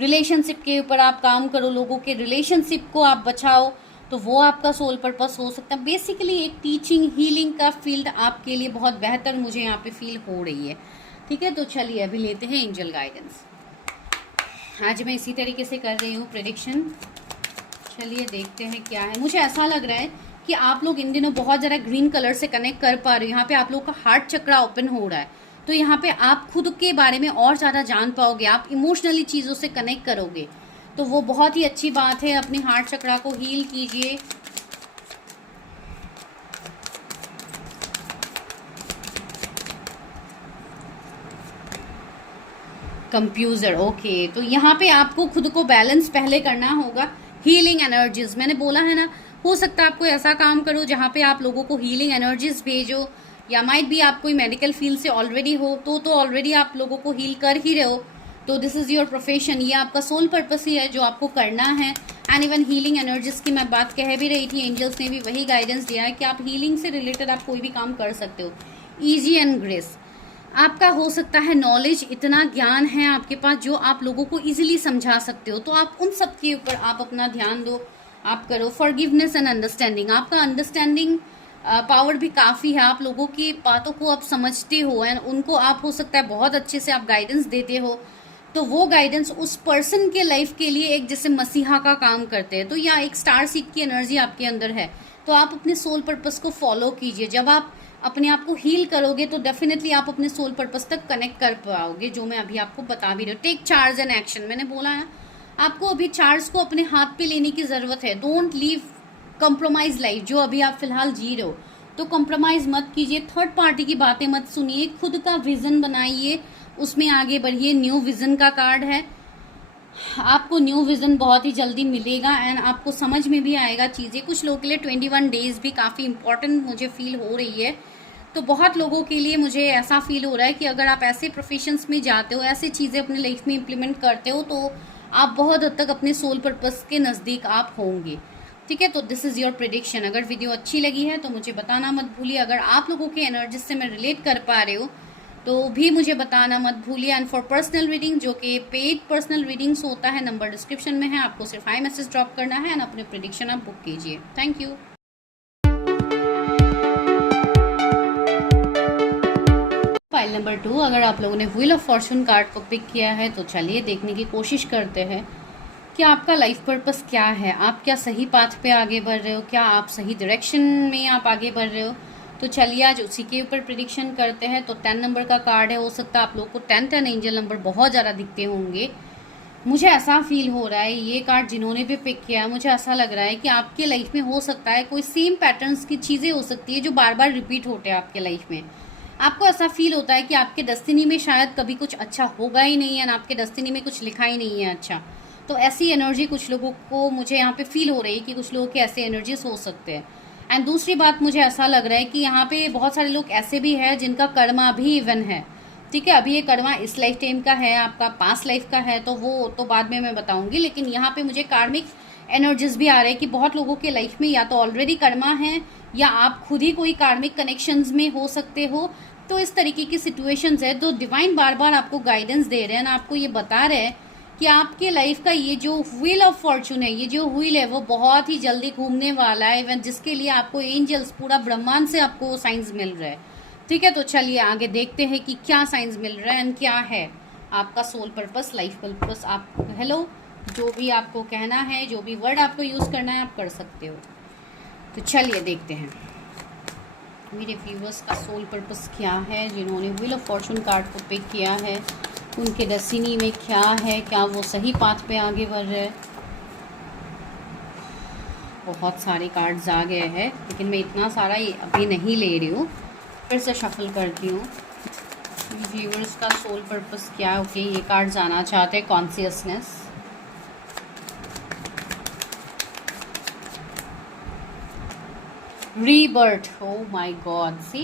रिलेशनशिप के ऊपर आप काम करो, लोगों के रिलेशनशिप को आप बचाओ, तो वो आपका सोल पर्पस हो सकता है। बेसिकली एक टीचिंग हीलिंग का फील्ड आपके लिए बहुत बेहतर मुझे यहाँ पे फील हो रही है। ठीक है, तो चलिए अभी लेते हैं एंजल गाइडेंस। आज मैं इसी तरीके से कर रही हूँ प्रेडिक्शन। चलिए देखते हैं क्या है। मुझे ऐसा लग रहा है कि आप लोग इन दिनों बहुत ज़्यादा ग्रीन कलर से कनेक्ट कर पा रहे हो। यहाँ पे आप लोग का हार्ट चक्रा ओपन हो रहा है, तो यहाँ पे आप खुद के बारे में और ज़्यादा जान पाओगे, आप इमोशनली चीज़ों से कनेक्ट करोगे, तो वो बहुत ही अच्छी बात है। अपने हार्ट चक्रा को हील कीजिए। कंफ्यूजर, ओके, तो यहाँ पे आपको खुद को बैलेंस पहले करना होगा। हीलिंग एनर्जीज मैंने बोला है ना, हो सकता है आप कोई ऐसा काम करो जहाँ पे आप लोगों को हीलिंग एनर्जीज भेजो, या माइट भी आप कोई मेडिकल फील्ड से ऑलरेडी हो तो ऑलरेडी आप लोगों को हील कर ही रहे हो, तो दिस इज़ योर प्रोफेशन, ये आपका सोल पर्पस ही है जो आपको करना है। एंड इवन हीलिंग एनर्जीज की मैं बात कह भी रही थी, एंजल्स ने भी वही गाइडेंस दिया है कि आप हीलिंग से रिलेटेड आप कोई भी काम कर सकते हो। ईजी एंड ग्रेस आपका हो सकता है, नॉलेज इतना ज्ञान है आपके पास जो आप लोगों को इजीली समझा सकते हो, तो आप उन सब के ऊपर आप अपना ध्यान दो, आप करो। फॉरगिवनेस एंड अंडरस्टैंडिंग, आपका अंडरस्टैंडिंग पावर भी काफ़ी है, आप लोगों की बातों को आप समझते हो एंड उनको आप हो सकता है बहुत अच्छे से आप गाइडेंस देते हो, तो वो गाइडेंस उस पर्सन के लाइफ के लिए एक जैसे मसीहा का काम करते हैं, तो या एक स्टार सीड की एनर्जी आपके अंदर है, तो आप अपने सोल पर्पस को फॉलो कीजिए। जब आप अपने आप को हील करोगे तो डेफिनेटली आप अपने सोल पर्पस तक कनेक्ट कर पाओगे, जो मैं अभी आपको बता भी रही हूँ। टेक चार्ज एंड एक्शन, मैंने बोला है आपको अभी चार्ज को अपने हाथ पे लेने की ज़रूरत है। डोंट लीव कंप्रोमाइज लाइफ जो अभी आप फिलहाल जी रहे हो, तो कंप्रोमाइज मत कीजिए, थर्ड पार्टी की बातें मत सुनिए, खुद का विजन बनाइए, उसमें आगे बढ़िए। न्यू विजन का कार्ड है, आपको न्यू विजन बहुत ही जल्दी मिलेगा एंड आपको समझ में भी आएगा चीज़ें। कुछ लोगों के लिए 21 डेज भी काफ़ी इंपॉर्टेंट मुझे फील हो रही है, तो बहुत लोगों के लिए मुझे ऐसा फील हो रहा है कि अगर आप ऐसे प्रोफेशंस में जाते हो, ऐसी चीज़ें अपने लाइफ में इम्प्लीमेंट करते हो, तो आप बहुत हद तक अपने सोल पर्पस के नज़दीक आप होंगे। ठीक है, तो दिस इज़ योर प्रेडिक्शन। अगर वीडियो अच्छी लगी है तो मुझे बताना मत भूलिए। अगर आप लोगों के एनर्जीज से मैं रिलेट कर पा रहे हो तो भी मुझे बताना मत भूलिए। एंड फॉर पर्सनल रीडिंग, जो कि पेड पर्सनल रीडिंग्स होता है, नंबर डिस्क्रिप्शन में है, आपको सिर्फ हाई मैसेज ड्रॉप करना है एंड अपने प्रेडिक्शन आप बुक कीजिए। Thank you. फाइल नंबर 2, अगर आप लोगों ने व्हील ऑफ फॉर्चून कार्ड को पिक किया है तो चलिए देखने की कोशिश करते हैं कि आपका लाइफ पर्पस क्या है। आप क्या सही पाथ पे आगे बढ़ रहे हो, क्या आप सही डायरेक्शन में आप आगे बढ़ रहे हो? तो चलिए आज उसी के ऊपर प्रेडिक्शन करते हैं। तो 10 नंबर का कार्ड है, हो सकता है आप लोग को 10 एंजल नंबर बहुत ज़्यादा दिखते होंगे। मुझे ऐसा फील हो रहा है, ये कार्ड जिन्होंने भी पिक किया, मुझे ऐसा लग रहा है कि आपके लाइफ में हो सकता है कोई सेम पैटर्न्स की चीज़ें हो सकती है जो बार बार रिपीट होते हैं आपके लाइफ में। आपको ऐसा फील होता है कि आपके डेस्टिनी में शायद कभी कुछ अच्छा होगा ही नहीं है, आपके डेस्टिनी में कुछ लिखा ही नहीं है अच्छा। तो ऐसी एनर्जी कुछ लोगों को मुझे यहाँ पे फील हो रही है कि कुछ लोगों के ऐसे एनर्जीज हो सकते हैं। एंड दूसरी बात, मुझे ऐसा लग रहा है कि यहाँ पे बहुत सारे लोग ऐसे भी हैं जिनका कर्मा भी इवन है। ठीक है, अभी ये कर्मा इस लाइफ टाइम का है, आपका पास्ट लाइफ का है, तो वो तो बाद में मैं बताऊंगी, लेकिन यहाँ पे मुझे कार्मिक एनर्जीज भी आ रहे हैं कि बहुत लोगों के लाइफ में या तो ऑलरेडी कर्मा है या आप खुद ही कोई कार्मिक कनेक्शंस में हो सकते हो। तो इस तरीके की सिचुएशंस है, तो डिवाइन बार बार आपको गाइडेंस दे रहे हैं ना, आपको ये बता रहे हैं कि आपके लाइफ का ये जो व्हील ऑफ फॉर्चून है, ये जो व्हील है वो बहुत ही जल्दी घूमने वाला है, इवन जिसके लिए आपको एंजल्स, पूरा ब्रह्मांड से आपको साइंस मिल रहा है। ठीक है, तो चलिए आगे देखते हैं कि क्या साइंस मिल रहा है एंड क्या है आपका सोल पर्पस, लाइफ पर्पस। आप हेलो, जो भी आपको कहना है, जो भी वर्ड आपको यूज़ करना है आप कर सकते हो। तो चलिए देखते हैं मेरे व्यूवर्स का सोल पर्पस क्या है, जिन्होंने व्हील ऑफ फॉर्चून कार्ड को पिक किया है, उनके डेस्टिनी में क्या है, क्या वो सही पाथ पे आगे बढ़ रहे हैं। बहुत सारे कार्ड्स आ गए हैं, लेकिन मैं इतना सारा अभी नहीं ले रही हूँ, फिर से शफल करती हूँ। व्यूवर्स का सोल पर्पस क्या है? ओके, ये कार्ड्स आना चाहते हैं consciousness, rebirth. Oh my god, see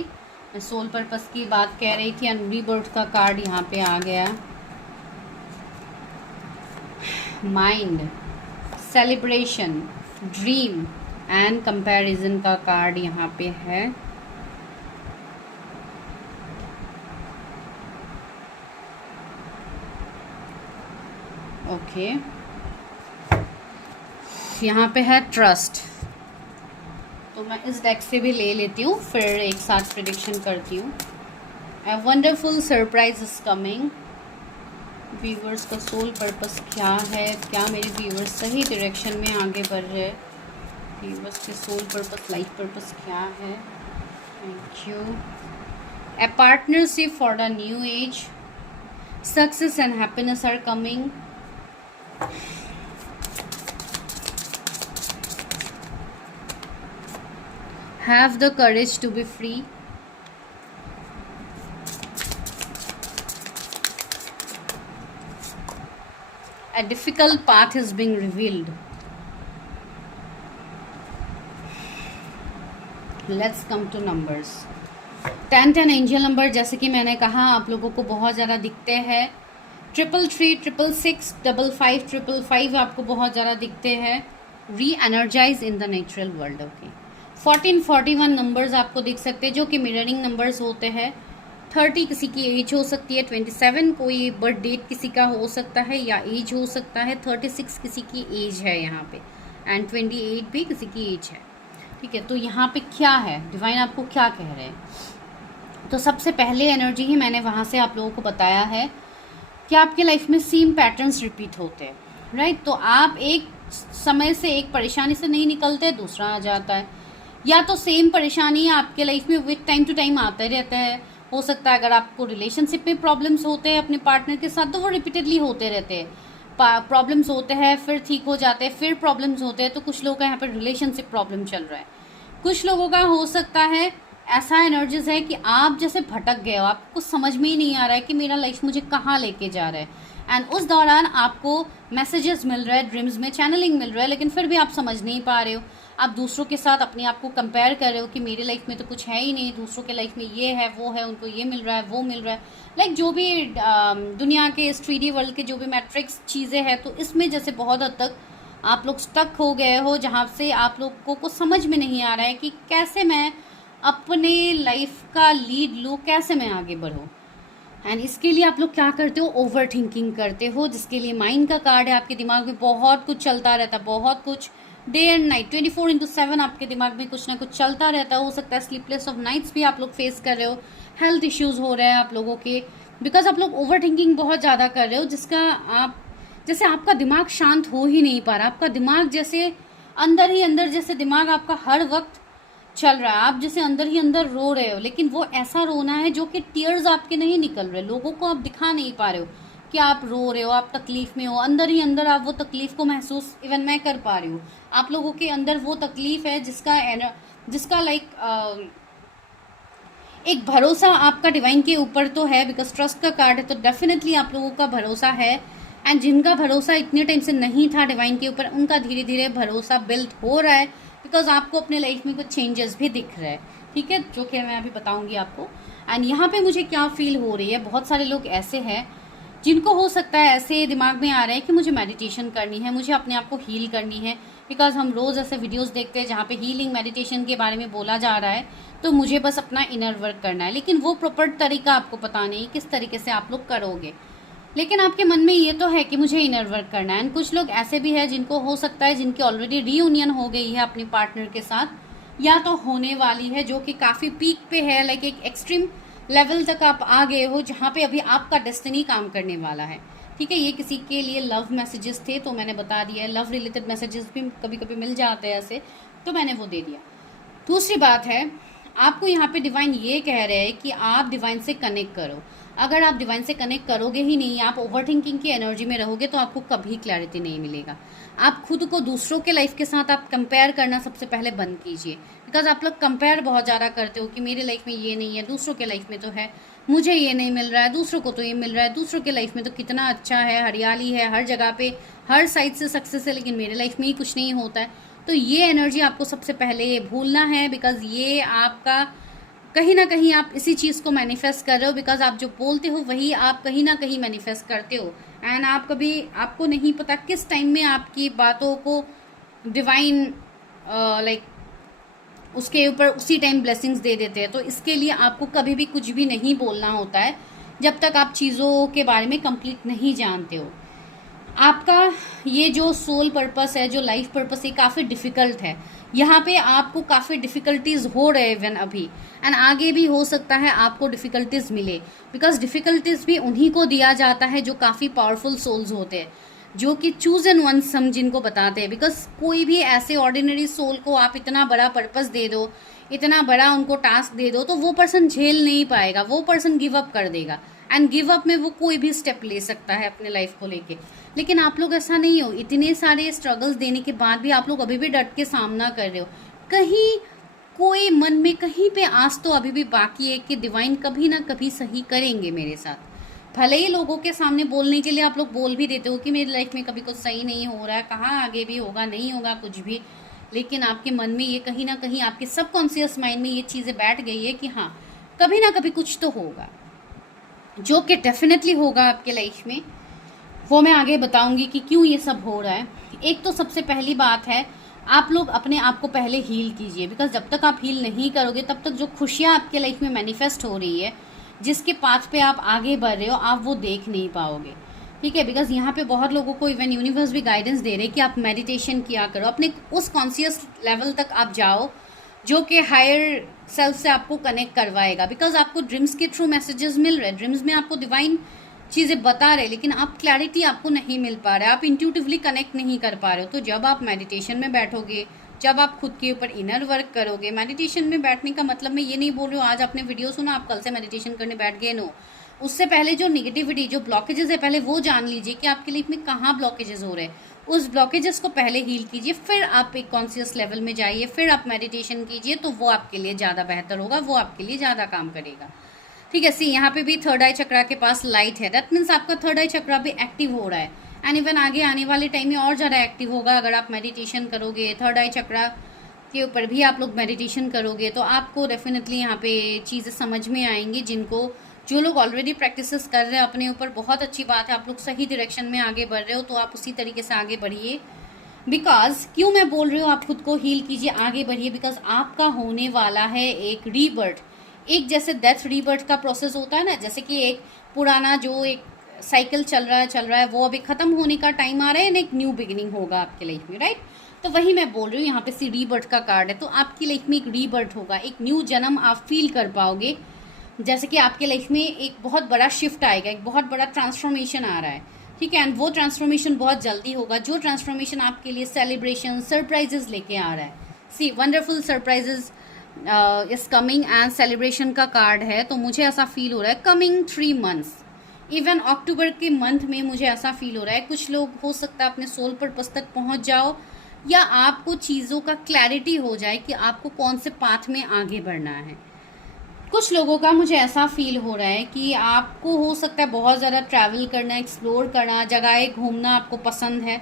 मैं सोल पर्पस की बात कह रही थी एंड रीबर्थ का कार्ड यहाँ पे आ गया। Mind, celebration, dream and comparison का कार्ड यहाँ पे है। ओके, यहाँ पे है ट्रस्ट। तो मैं इस डेक से भी ले लेती हूँ, फिर एक साथ प्रेडिक्शन करती हूँ। A wonderful surprise is coming. Viewers का सोल पर्पस क्या है? क्या मेरे व्यूवर्स सही डायरेक्शन में आगे बढ़ रहे हैं? व्यूवर्स के सोल पर्पस, लाइफ पर्पस क्या है? Thank you. A partnership for the new age, success and happiness are coming. Have the courage to be free. A difficult path is being revealed. Let's come to numbers. 10 angel number, जैसे कि मैंने कहा आप लोगों को बहुत ज़्यादा दिखते हैं। 333, 666, 55, 555 आपको बहुत ज़्यादा दिखते हैं। Reenergize in the natural world. Okay, 14, 41 numbers आपको दिख सकते हैं, जो कि मिररिंग नंबर्स होते हैं। 30 किसी की एज हो सकती है, 27 कोई बर्थ डेट किसी का हो सकता है या एज हो सकता है, 36 किसी की एज है यहाँ पे, एंड 28 भी किसी की एज है। ठीक है, तो यहाँ पे क्या है, डिवाइन आपको क्या कह रहे हैं? तो सबसे पहले एनर्जी ही मैंने वहाँ से आप लोगों को बताया है कि आपके लाइफ में सेम पैटर्न्स रिपीट होते हैं, राइट। तो आप एक समय से एक परेशानी से नहीं निकलते, दूसरा आ जाता है, या तो सेम परेशानी आपके लाइफ में विथ टाइम टू टाइम आता ही रहता है। हो सकता है अगर आपको रिलेशनशिप में प्रॉब्लम्स होते हैं अपने पार्टनर के साथ, तो वो रिपीटेडली होते रहते हैं। प्रॉब्लम्स होते हैं, फिर ठीक हो जाते हैं, फिर प्रॉब्लम्स होते हैं। तो कुछ लोगों का यहाँ पर रिलेशनशिप प्रॉब्लम चल रहा है। कुछ लोगों का हो सकता है ऐसा एनर्जीज है कि आप जैसे भटक गए हो, आपको समझ में ही नहीं आ रहा है कि मेरा लाइफ मुझे कहाँ लेके जा रहा है, एंड उस दौरान आपको मैसेजेस मिल रहा है, ड्रीम्स में चैनलिंग मिल रहा है, लेकिन फिर भी आप समझ नहीं पा रहे हो। आप दूसरों के साथ अपने आप को कंपेयर कर रहे हो कि मेरे लाइफ में तो कुछ है ही नहीं, दूसरों के लाइफ में ये है, वो है, उनको ये मिल रहा है, वो मिल रहा है। लाइक जो भी दुनिया के इस 3D वर्ल्ड के जो भी मैट्रिक्स चीज़ें हैं, तो इसमें जैसे बहुत हद तक आप लोग स्टक हो गए हो, जहाँ से आप लोगों को समझ में नहीं आ रहा है कि कैसे मैं अपने लाइफ का लीड लूँ, कैसे मैं आगे बढ़ूँ। एंड इसके लिए आप लोग क्या करते हो? ओवर थिंकिंग करते हो, जिसके लिए माइंड का कार्ड है। आपके दिमाग में बहुत कुछ चलता रहता है, बहुत कुछ, डे एंड नाइट 24/7 आपके दिमाग में कुछ ना कुछ चलता रहता है। हो सकता है स्लीपलेस ऑफ नाइट्स भी आप लोग फेस कर रहे हो, हेल्थ इश्यूज हो रहे हैं आप लोगों के, बिकॉज आप लोग ओवर थिंकिंग बहुत ज़्यादा कर रहे हो, जिसका आप जैसे आपका दिमाग शांत हो ही नहीं पा रहा। आपका दिमाग जैसे अंदर ही अंदर, जैसे दिमाग आपका हर वक्त चल रहा है, आप जैसे अंदर ही अंदर रो रहे हो, लेकिन वो ऐसा रोना है जो कि टीयर्स आपके नहीं निकल रहे, लोगों को आप दिखा नहीं पा रहे हो कि आप रो रहे हो, आप तकलीफ में हो। अंदर ही अंदर आप वो तकलीफ को महसूस, इवन मैं कर पा रही हूँ, आप लोगों के अंदर वो तकलीफ है जिसका लाइक एक भरोसा आपका डिवाइन के ऊपर तो है, बिकॉज ट्रस्ट का कार्ड है, तो डेफिनेटली आप लोगों का भरोसा है। एंड जिनका भरोसा इतने टाइम से नहीं था डिवाइन के ऊपर, उनका धीरे धीरे भरोसा बिल्ड हो रहा है, बिकॉज आपको अपने लाइफ में कुछ चेंजेस भी दिख रहे हैं। ठीक है, जो कि मैं अभी बताऊंगी आपको। एंड यहाँ पे मुझे क्या फील हो रही है, बहुत सारे लोग ऐसे हैं जिनको हो सकता है ऐसे दिमाग में आ रहा है कि मुझे मेडिटेशन करनी है, मुझे अपने आप को हील करनी है, बिकॉज हम रोज़ ऐसे वीडियोस देखते हैं जहाँ पे हीलिंग मेडिटेशन के बारे में बोला जा रहा है, तो मुझे बस अपना इनर वर्क करना है, लेकिन वो प्रॉपर तरीका आपको पता नहीं किस तरीके से आप लोग करोगे। लेकिन आपके मन में ये तो है कि मुझे इनर वर्क करना है। एंड कुछ लोग ऐसे भी है जिनको हो सकता है जिनकी ऑलरेडी रीयूनियन हो गई है अपने पार्टनर के साथ, या तो होने वाली है, जो कि काफ़ी पीक पे है, लाइक एक एक्सट्रीम लेवल तक आप आ गए हो जहाँ पे अभी आपका डेस्टिनी काम करने वाला है। ठीक है, ये किसी के लिए लव मैसेजेस थे तो मैंने बता दिया है, लव रिलेटेड मैसेजेस भी कभी कभी मिल जाते हैं ऐसे, तो मैंने वो दे दिया। दूसरी बात है, आपको यहाँ पे डिवाइन ये कह रहे हैं कि आप डिवाइन से कनेक्ट करो। अगर आप डिवाइन से कनेक्ट करोगे ही नहीं, आप ओवर थिंकिंग की एनर्जी में रहोगे, तो आपको कभी क्लैरिटी नहीं मिलेगा। आप खुद को दूसरों के लाइफ के साथ आप कंपेयर करना सबसे पहले बंद कीजिए, बिकॉज आप लोग कंपेयर बहुत ज़्यादा करते हो कि मेरे लाइफ में ये नहीं है, दूसरों के लाइफ में तो है, मुझे ये नहीं मिल रहा है, दूसरों को तो ये मिल रहा है, दूसरों के लाइफ में तो कितना अच्छा है, हरियाली है, हर जगह पे हर साइड से सक्सेस है, लेकिन मेरे लाइफ में ही कुछ नहीं होता है। तो ये एनर्जी आपको सबसे पहले भूलना है, बिकॉज ये आपका कहीं ना कहीं आप इसी चीज़ को मैनिफेस्ट कर रहे हो, बिकॉज आप जो बोलते हो वही आप कहीं ना कहीं मैनिफेस्ट करते हो। एंड आप कभी, आपको नहीं पता किस टाइम में आपकी बातों को डिवाइन लाइक उसके ऊपर उसी टाइम ब्लेसिंग्स दे देते हैं। तो इसके लिए आपको कभी भी कुछ भी नहीं बोलना होता है जब तक आप चीज़ों के बारे में कंप्लीट नहीं जानते हो। आपका ये जो सोल पर्पस है, जो लाइफ पर्पस है, काफ़ी डिफ़िकल्ट है। यहाँ पे आपको काफ़ी डिफ़िकल्टीज़ हो रहे हैं इवन अभी, एंड आगे भी हो सकता है आपको डिफ़िकल्टीज़ मिले, बिकॉज डिफ़िकल्टीज़ भी उन्हीं को दिया जाता है जो काफ़ी पावरफुल सोल्स होते हैं, जो कि चूज एंड वंस हम जिनको बताते हैं। बिकॉज कोई भी ऐसे ऑर्डिनरी सोल को आप इतना बड़ा पर्पस दे दो, इतना बड़ा उनको टास्क दे दो, तो वो पर्सन झेल नहीं पाएगा, वो पर्सन गिव अप कर देगा। एंड गिव अप में वो कोई भी स्टेप ले सकता है अपने लाइफ को लेके, लेकिन आप लोग ऐसा नहीं हो। इतने सारे स्ट्रगल्स देने के बाद भी आप लोग अभी भी डट के सामना कर रहे हो। कहीं कोई मन में कहीं पे आस तो अभी भी बाकी है कि डिवाइन कभी ना कभी सही करेंगे मेरे साथ। भले ही लोगों के सामने बोलने के लिए आप लोग बोल भी देते हो कि मेरी लाइफ में कभी कुछ सही नहीं हो रहा है, कहाँ आगे भी होगा, नहीं होगा कुछ भी, लेकिन आपके मन में ये कहीं ना कहीं, आपके सबकॉन्शियस माइंड में ये चीज़ें बैठ गई है कि हाँ कभी ना कभी कुछ तो होगा, जो कि डेफिनेटली होगा आपके लाइफ में। वो मैं आगे बताऊंगी कि क्यों ये सब हो रहा है। एक तो सबसे पहली बात है, आप लोग अपने आप को पहले हील कीजिए, बिकॉज जब तक आप हील नहीं करोगे तब तक जो खुशियाँ आपके लाइफ में मैनिफेस्ट हो रही है, जिसके पाथ पे आप आगे बढ़ रहे हो, आप वो देख नहीं पाओगे। ठीक है, बिकॉज यहाँ पे बहुत लोगों को इवन यूनिवर्स भी गाइडेंस दे रहे हैं कि आप मेडिटेशन किया करो, अपने उस कॉन्शियस लेवल तक आप जाओ जो कि हायर सेल्फ से आपको कनेक्ट करवाएगा। बिकॉज आपको ड्रीम्स के थ्रू मैसेजेस मिल रहे हैं, ड्रीम्स में आपको डिवाइन चीज़ें बता रहे, लेकिन आप क्लैरिटी आपको नहीं मिल पा रहा है, आप इंट्यूटिवली कनेक्ट नहीं कर पा रहे हो। तो जब आप मेडिटेशन में बैठोगे, जब आप खुद के ऊपर इनर वर्क करोगे, मेडिटेशन में बैठने का मतलब मैं ये नहीं बोल रही हूँ आज आपने वीडियो सुना आप कल से मेडिटेशन करने बैठ गए, नो। उससे पहले जो निगेटिविटी, जो ब्लॉकेजेस है, पहले वो जान लीजिए कि आपके लाइफ में कहाँ ब्लॉकेजेस हो रहे हैं। उस ब्लॉकेजेस को पहले हील कीजिए, फिर आप एक कॉन्शियस लेवल में जाइए, फिर आप मेडिटेशन कीजिए, तो वो आपके लिए ज़्यादा बेहतर होगा, वो आपके लिए ज़्यादा काम करेगा। ठीक है, सी यहाँ पे भी थर्ड आई चक्रा के पास लाइट है, दैट मीन्स आपका थर्ड आई चक्रा भी एक्टिव हो रहा है, एंड इवन आगे आने वाले टाइम में और ज़्यादा एक्टिव होगा अगर आप मेडिटेशन करोगे। थर्ड आई चक्रा के ऊपर भी आप लोग मेडिटेशन करोगे तो आपको डेफिनेटली यहाँ पे चीज़ें समझ में आएंगी, जिनको जो लोग ऑलरेडी प्रैक्टिसेस कर रहे हैं अपने ऊपर, बहुत अच्छी बात है, आप लोग सही डायरेक्शन में आगे बढ़ रहे हो, तो आप उसी तरीके से आगे बढ़िए। बिकॉज क्यों मैं बोल रही हूँ आप खुद को हील कीजिए, आगे बढ़िए, बिकॉज आपका होने वाला है एक रीबर्थ। एक जैसे डेथ रीबर्थ का प्रोसेस होता है ना, जैसे कि एक पुराना जो एक साइकिल चल रहा है वो अभी खत्म होने का टाइम आ रहा है, एक न्यू बिगिनिंग होगा आपके लाइफ में, राइट। तो वही मैं बोल रही हूँ, यहाँ पे सी रीबर्थ का कार्ड है, तो आपकी लाइफ में एक रीबर्थ होगा, एक न्यू जन्म आप फील कर पाओगे। जैसे कि आपके लाइफ में एक बहुत बड़ा शिफ्ट आएगा, एक बहुत बड़ा ट्रांसफॉर्मेशन आ रहा है, ठीक है, एंड वो ट्रांसफॉर्मेशन बहुत जल्दी होगा, जो ट्रांसफॉर्मेशन आपके लिए सेलिब्रेशन, सरप्राइजेस लेके आ रहा है। See wonderful surprises is coming, and celebration का कार्ड है, तो मुझे ऐसा फील हो रहा है कमिंग 3 months, इवन अक्टूबर के मंथ में मुझे ऐसा फील हो रहा है। कुछ लोग हो सकता है अपने सोल पर्पस तक पहुंच जाओ, या आपको चीज़ों का क्लैरिटी हो जाए कि आपको कौन से पाथ में आगे बढ़ना है। कुछ लोगों का मुझे ऐसा फील हो रहा है कि आपको हो सकता है बहुत ज़्यादा ट्रैवल करना, एक्सप्लोर करना, जगहें घूमना आपको पसंद है,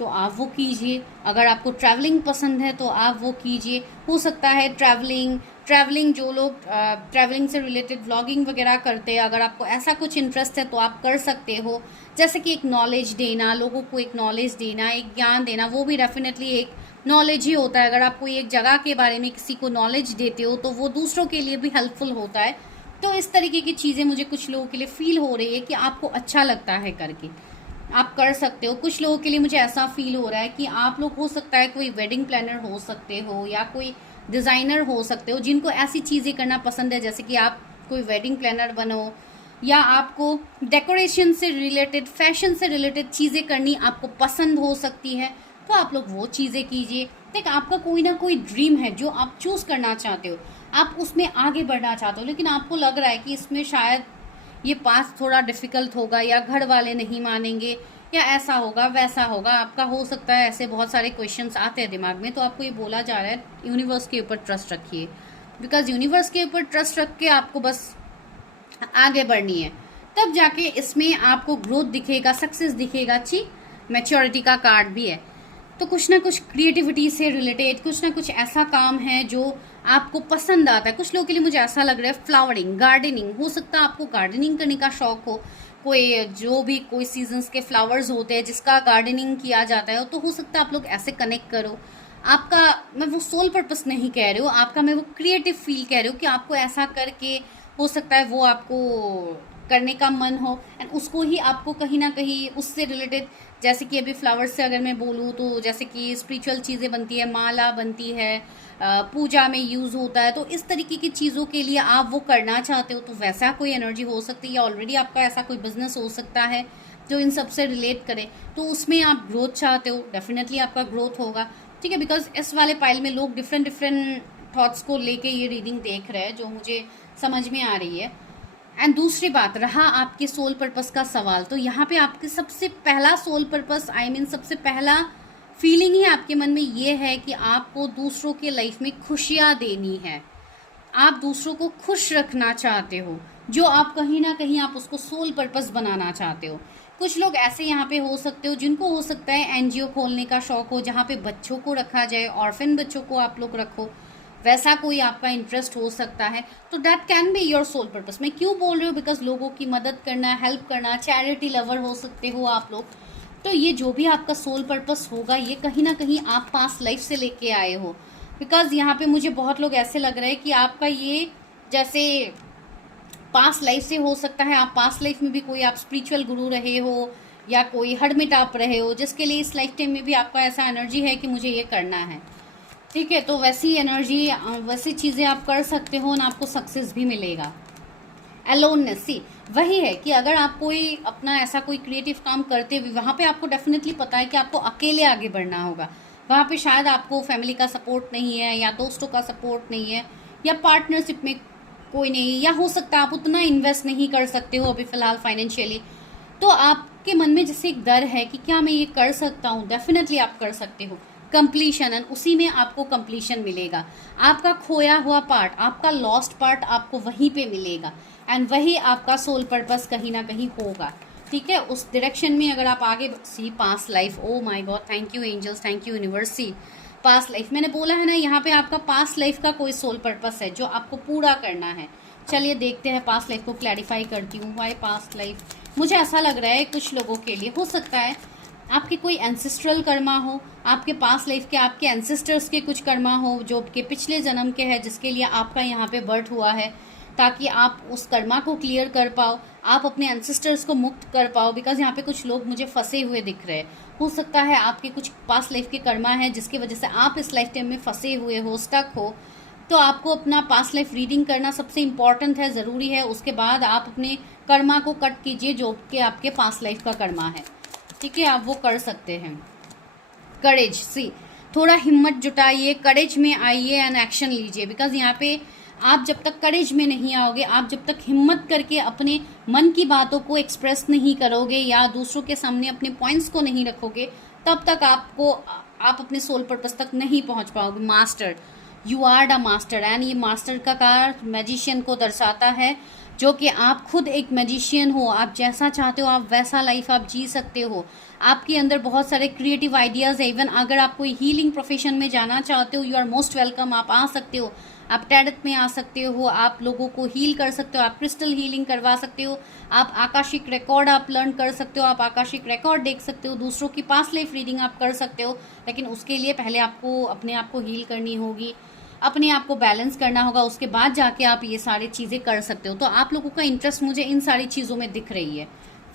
तो आप वो कीजिए। अगर आपको ट्रैवलिंग पसंद है तो आप वो कीजिए। हो सकता है ट्रैवलिंग जो लोग ट्रैवलिंग से रिलेटेड व्लॉगिंग वगैरह करते हैं, अगर आपको ऐसा कुछ इंटरेस्ट है तो आप कर सकते हो। जैसे कि एक नॉलेज देना, लोगों को एक नॉलेज देना, एक ज्ञान देना, वो भी डेफिनेटली एक नॉलेज ही होता है। अगर आप कोई एक जगह के बारे में किसी को नॉलेज देते हो तो वो दूसरों के लिए भी हेल्पफुल होता है। तो इस तरीके की चीज़ें मुझे कुछ लोगों के लिए फील हो रही है कि आपको अच्छा लगता है करके, आप कर सकते हो। कुछ लोगों के लिए मुझे ऐसा फील हो रहा है कि आप लोग हो सकता है कोई वेडिंग प्लानर हो सकते हो या कोई डिज़ाइनर हो सकते हो जिनको ऐसी चीज़ें करना पसंद है, जैसे कि आप कोई वेडिंग प्लानर बनो या आपको डेकोरेशन से रिलेटेड, फैशन से रिलेटेड चीज़ें करनी आपको पसंद हो सकती है, तो आप लोग वो चीज़ें कीजिए। देख, आपका कोई ना कोई ड्रीम है जो आप चूज़ करना चाहते हो, आप उसमें आगे बढ़ना चाहते हो, लेकिन आपको लग रहा है कि इसमें शायद ये पास थोड़ा डिफ़िकल्ट होगा या घर वाले नहीं मानेंगे या ऐसा होगा वैसा होगा। आपका हो सकता है ऐसे बहुत सारे क्वेश्चंस आते हैं दिमाग में, तो आपको ये बोला जा रहा है यूनिवर्स के ऊपर ट्रस्ट रखिए, बिकॉज यूनिवर्स के ऊपर ट्रस्ट रख के आपको बस आगे बढ़नी है, तब जाके इसमें आपको ग्रोथ दिखेगा, सक्सेस दिखेगा। अच्छी मैच्योरिटी का कार्ड भी है, तो कुछ ना कुछ क्रिएटिविटी से रिलेटेड कुछ ना कुछ ऐसा काम है जो आपको पसंद आता है। कुछ लोगों के लिए मुझे ऐसा लग रहा है फ्लावरिंग, गार्डनिंग, हो सकता है आपको गार्डनिंग करने का शौक हो, कोई जो भी कोई सीजन्स के फ्लावर्स होते हैं जिसका गार्डनिंग किया जाता है, तो हो सकता है आप लोग ऐसे कनेक्ट करो। आपका, मैं वो सोल पर्पस नहीं कह रही हूँ, आपका मैं वो क्रिएटिव फील कह रही हूँ कि आपको ऐसा करके हो सकता है वो आपको करने का मन हो, एंड उसको ही आपको कहीं ना कहीं उससे रिलेटेड, जैसे कि अभी फ्लावर्स से अगर मैं बोलूँ तो जैसे कि स्पिरिचुअल चीज़ें बनती है, माला बनती है, पूजा में यूज़ होता है, तो इस तरीके की चीज़ों के लिए आप वो करना चाहते हो, तो वैसा कोई एनर्जी हो सकती है। या ऑलरेडी आपका ऐसा कोई बिजनेस हो सकता है जो इन सब से रिलेट करे, तो उसमें आप ग्रोथ चाहते हो, डेफिनेटली आपका ग्रोथ होगा। ठीक है, बिकॉज इस वाले पाइल में लोग डिफरेंट डिफरेंट थॉट्स को लेके ये रीडिंग देख रहे हैं, जो मुझे समझ में आ रही है। एंड दूसरी बात, रहा आपके सोल पर्पस का सवाल, तो यहाँ पे आपके सबसे पहला सोल पर्पस, आई मीन सबसे पहला फीलिंग ही आपके मन में ये है कि आपको दूसरों के लाइफ में खुशियाँ देनी है, आप दूसरों को खुश रखना चाहते हो, जो आप कहीं ना कहीं आप उसको सोल पर्पस बनाना चाहते हो। कुछ लोग ऐसे यहाँ पे हो सकते हो जिनको हो सकता है एनजीओ खोलने का शौक हो, जहाँ पे बच्चों को रखा जाए, ऑर्फन बच्चों को आप लोग रखो, वैसा कोई आपका इंटरेस्ट हो सकता है, तो that can be your soul purpose. मैं क्यों बोल रही हूँ, बिकॉज लोगों की मदद करना, हेल्प करना, चैरिटी लवर हो सकते हो आप लोग, तो ये जो भी आपका सोल पर्पस होगा ये कहीं ना कहीं आप पास्ट लाइफ से लेके आए हो। बिकॉज यहाँ पे मुझे बहुत लोग ऐसे लग रहा है कि आपका ये जैसे पास्ट लाइफ से हो सकता है, आप पास्ट लाइफ में भी कोई आप स्पिरिचुअल गुरु रहे हो या कोई हर्मिट आप रहे हो, जिसके लिए इस लाइफ टाइम में भी आपका ऐसा एनर्जी है कि मुझे ये करना है। ठीक है, तो वैसी एनर्जी, वैसी चीज़ें आप कर सकते हो ना, आपको सक्सेस भी मिलेगा। अलोननेस, सी वही है कि अगर आप कोई अपना ऐसा कोई क्रिएटिव काम करते हुए, वहाँ पे आपको डेफिनेटली पता है कि आपको अकेले आगे बढ़ना होगा, वहाँ पे शायद आपको फैमिली का सपोर्ट नहीं है या दोस्तों का सपोर्ट नहीं है या पार्टनरशिप में कोई नहीं, या हो सकता है आप उतना इन्वेस्ट नहीं कर सकते हो अभी फ़िलहाल फाइनेंशियली, तो आपके मन में जैसे एक डर है कि क्या मैं ये कर सकता हूँ, डेफिनेटली आप कर सकते हो। कंप्लीशन, एंड उसी में आपको कंप्लीशन मिलेगा। आपका खोया हुआ पार्ट, आपका लॉस्ट पार्ट आपको वहीं पे मिलेगा, एंड वही आपका सोल पर्पस कहीं ना कहीं होगा। ठीक है, उस डायरेक्शन में अगर आप आगे see past life, oh my god, thank you angels, thank you universe. See past life, मैंने बोला है ना, यहाँ पे आपका पास्ट लाइफ का कोई सोल पर्पस है जो आपको पूरा करना है। चलिए देखते हैं, पास्ट लाइफ को क्लैरिफाई करती हूँ। वाई पास्ट लाइफ, मुझे ऐसा लग रहा है कुछ लोगों के लिए हो सकता है आपके कोई एंसेस्ट्रल कर्मा हो, आपके पास्ट लाइफ के आपके एंसेस्टर्स के कुछ कर्मा हो जो आपके पिछले जन्म के हैं, जिसके लिए आपका यहाँ पे बर्थ हुआ है, ताकि आप उस कर्मा को क्लियर कर पाओ, आप अपने एंसेस्टर्स को मुक्त कर पाओ। बिकॉज यहाँ पे कुछ लोग मुझे फंसे हुए दिख रहे हैं, हो सकता है आपके कुछ पास्ट लाइफ के कर्मा है जिसकी वजह से आप इस लाइफ टाइम में फंसे हुए हो, स्टक हो। तो आपको अपना पास्ट लाइफ रीडिंग करना सबसे इम्पॉर्टेंट है, ज़रूरी है। उसके बाद आप अपने कर्मा को कट कीजिए जो कि आपके पास्ट लाइफ का कर्मा है। ठीक है, आप वो कर सकते हैं। करेज, सी थोड़ा हिम्मत जुटाइए, करेज में आइए एंड एक्शन लीजिए। बिकॉज यहाँ पे आप जब तक करेज में नहीं आओगे, आप जब तक हिम्मत करके अपने मन की बातों को एक्सप्रेस नहीं करोगे या दूसरों के सामने अपने पॉइंट्स को नहीं रखोगे, तब तक आप अपने सोल पर्पस तक नहीं पहुंच पाओगे। Master, you are the master, and ये मास्टर का कार्ड मैजिशियन को दर्शाता है, जो कि आप खुद एक मैजिशियन हो, आप जैसा चाहते हो आप वैसा लाइफ आप जी सकते हो। आपके अंदर बहुत सारे क्रिएटिव आइडियाज़ है। इवन अगर आप कोई हीलिंग प्रोफेशन में जाना चाहते हो, यू आर मोस्ट वेलकम, आप आ सकते हो। आप टैरट में आ सकते हो, आप लोगों को हील कर सकते हो, आप क्रिस्टल हीलिंग करवा सकते हो, आप आकाशिक रिकॉर्ड आप लर्न कर सकते हो, आप आकाशिक रिकॉर्ड देख सकते हो, दूसरों की पास्ट लाइफ रीडिंग आप कर सकते हो। लेकिन उसके लिए पहले आपको अपने आप को हील करनी होगी, अपने आप को बैलेंस करना होगा, उसके बाद जाके आप ये सारी चीज़ें कर सकते हो। तो आप लोगों का इंटरेस्ट मुझे इन सारी चीज़ों में दिख रही है,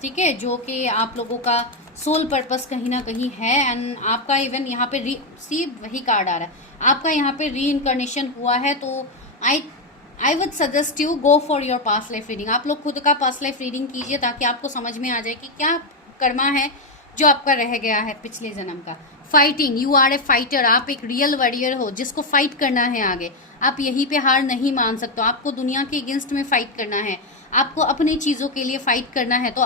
ठीक है, जो कि आप लोगों का सोल पर्पस कहीं ना कहीं है। एंड आपका इवन यहाँ पे सी वही कार्ड आ रहा है, आपका यहाँ पे री इनकारनेशन हुआ है। तो I would suggest you go for your past life reading. आप लोग खुद का पास्ट लाइफ रीडिंग कीजिए ताकि आपको समझ में आ जाए कि क्या कर्मा है जो आपका रह गया है पिछले जन्म का। Fighting, you are a fighter, आप एक रियल वॉरियर हो जिसको फाइट करना है आगे। आप यहीं पे हार नहीं मान सकते, आपको दुनिया के अगेंस्ट में फाइट करना है, आपको अपनी चीज़ों के लिए फाइट करना है। तो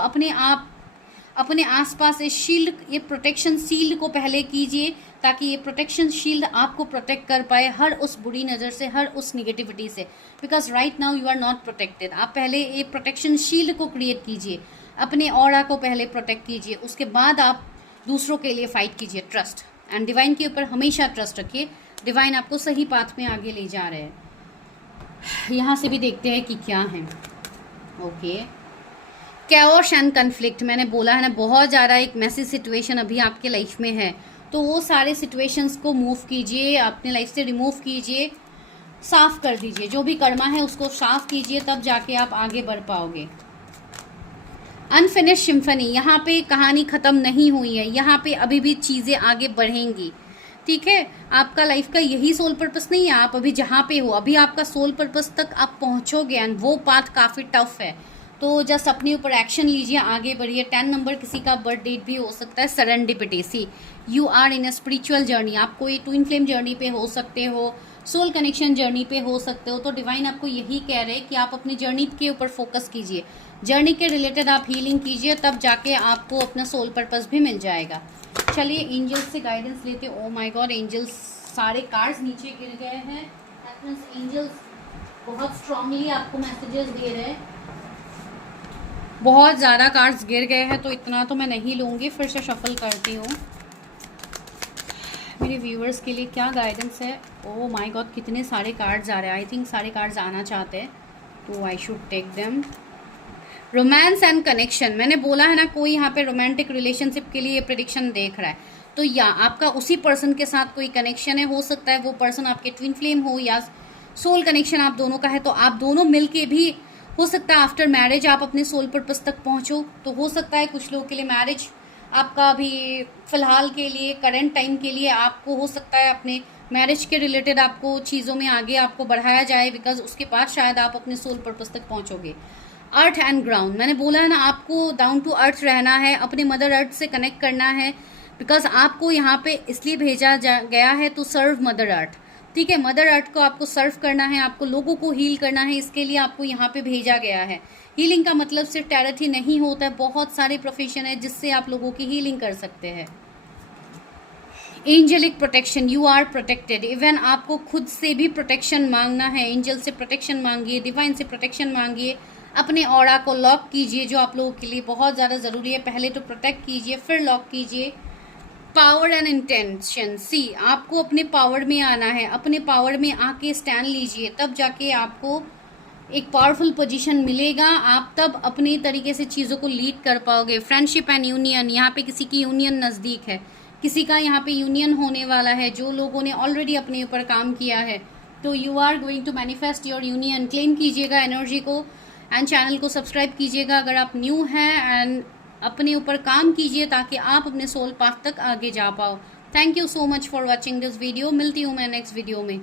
अपने आसपास इस शील्ड, ये प्रोटेक्शन शील्ड को पहले कीजिए ताकि ये प्रोटेक्शन शील्ड आपको प्रोटेक्ट कर पाए हर उस बुरी नज़र से, हर उस निगेटिविटी से। Because right now you are not protected. आप पहले ये प्रोटेक्शन शील्ड को क्रिएट कीजिए, अपने ऑरा को पहले प्रोटेक्ट कीजिए, उसके बाद आप दूसरों के लिए फाइट कीजिए। ट्रस्ट एंड डिवाइन के ऊपर हमेशा ट्रस्ट रखिए, डिवाइन आपको सही पाथ में आगे ले जा रहे हैं। यहाँ से भी देखते हैं कि क्या है। ओके, कैओस एंड कन्फ्लिक्ट, मैंने बोला है ना, बहुत ज़्यादा एक मैसी सिचुएशन अभी आपके लाइफ में है। तो वो सारे सिचुएशंस को मूव कीजिए, अपने लाइफ से रिमूव कीजिए, साफ कर दीजिए, जो भी कर्मा है उसको साफ कीजिए, तब जाके आप आगे बढ़ पाओगे। अनफिनिश सिम्फनी, यहाँ पे कहानी ख़त्म नहीं हुई है, यहाँ पे अभी भी चीज़ें आगे बढ़ेंगी, ठीक है। आपका लाइफ का यही सोल पर्पस नहीं है, आप अभी जहाँ पे हो अभी आपका सोल पर्पस तक आप पहुँचोगे एंड वो पाथ काफ़ी टफ है। तो जस्ट अपने ऊपर एक्शन लीजिए, आगे बढ़िए। 10 नंबर किसी का बर्थ डेट भी हो सकता है। Serendipity, see you are in a spiritual journey, आप कोई ट्विन फ्लेम जर्नी पे हो सकते हो, सोल कनेक्शन जर्नी पे हो सकते हो। तो डिवाइन आपको यही कह रहे हैं कि आप अपनी जर्नी के ऊपर फोकस कीजिए, जर्नी के रिलेटेड आप हीलिंग कीजिए, तब जाके आपको अपना सोल पर्पस भी मिल जाएगा। चलिए एंजल्स से गाइडेंस लेते हैं। ओ माय गॉड, एंजल्स सारे कार्ड्स नीचे गिर गए हैं। एंजल्स बहुत स्ट्रांगली आपको मैसेजेस दे रहे हैं, बहुत ज़्यादा कार्ड्स गिर गए हैं, तो इतना तो मैं नहीं लूँगी, फिर से शफल करती हूँ। मेरे व्यूअर्स के लिए क्या गाइडेंस है। ओ माय गॉड, कितने सारे कार्ड्स आ रहे हैं। आई थिंक सारे कार्ड्स आना चाहते हैं, तो I should take them. Romance and connection, मैंने बोला है ना, कोई यहाँ पे रोमांटिक रिलेशनशिप के लिए प्रेडिक्शन देख रहा है। तो या आपका उसी पर्सन के साथ कोई कनेक्शन है, हो सकता है वो पर्सन आपके ट्विन फ्लेम हो या सोल कनेक्शन आप दोनों का है। तो आप दोनों मिलके भी, हो सकता है आफ्टर मैरिज आप अपने सोल पर्पस तक पहुँचो। तो हो सकता है कुछ लोगों के लिए मैरिज आपका अभी फ़िलहाल के लिए, करंट टाइम के लिए, आपको हो सकता है अपने मैरिज के रिलेटेड आपको चीज़ों में आगे आपको बढ़ाया जाए, बिकॉज उसके बाद शायद आप अपने सोल पर्पस तक पहुँचोगे। अर्थ एंड ग्राउंड, मैंने बोला है ना, आपको डाउन टू अर्थ रहना है, अपने मदर अर्थ से कनेक्ट करना है, बिकॉज आपको यहाँ पे इसलिए भेजा गया है टू सर्व मदर अर्थ, ठीक है। मदर अर्थ को आपको सर्व करना है, आपको लोगों को हील करना है, इसके लिए आपको यहाँ पे भेजा गया है। हीलिंग का मतलब सिर्फ टैरट ही नहीं होता है, बहुत सारे प्रोफेशन है जिससे आप लोगों की हीलिंग कर सकते हैं। Angelic protection, you are protected. Even आपको खुद से भी प्रोटेक्शन मांगना है, एंजल से प्रोटेक्शन मांगिए, डिवाइन से प्रोटेक्शन मांगिए, अपने ऑरा को लॉक कीजिए, जो आप लोगों के लिए बहुत ज़्यादा ज़रूरी है। पहले तो प्रोटेक्ट कीजिए, फिर लॉक कीजिए। पावर एंड इंटेंशन, सी आपको अपने पावर में आना है, अपने पावर में आके स्टैंड लीजिए, तब जाके आपको एक पावरफुल पोजीशन मिलेगा, आप तब अपने तरीके से चीज़ों को लीड कर पाओगे। फ्रेंडशिप एंड यूनियन, यहाँ पे किसी की यूनियन नज़दीक है, किसी का यहाँ पे यूनियन होने वाला है, जो लोगों ने ऑलरेडी अपने ऊपर काम किया है। तो you are going to manifest your union. Claim कीजिएगा एनर्जी को एंड चैनल को सब्सक्राइब कीजिएगा अगर आप न्यू हैं, एंड अपने ऊपर काम कीजिए ताकि आप अपने सोल पाथ तक आगे जा पाओ। Thank you so much for watching this video. मिलती हूँ मैं नेक्स्ट वीडियो में।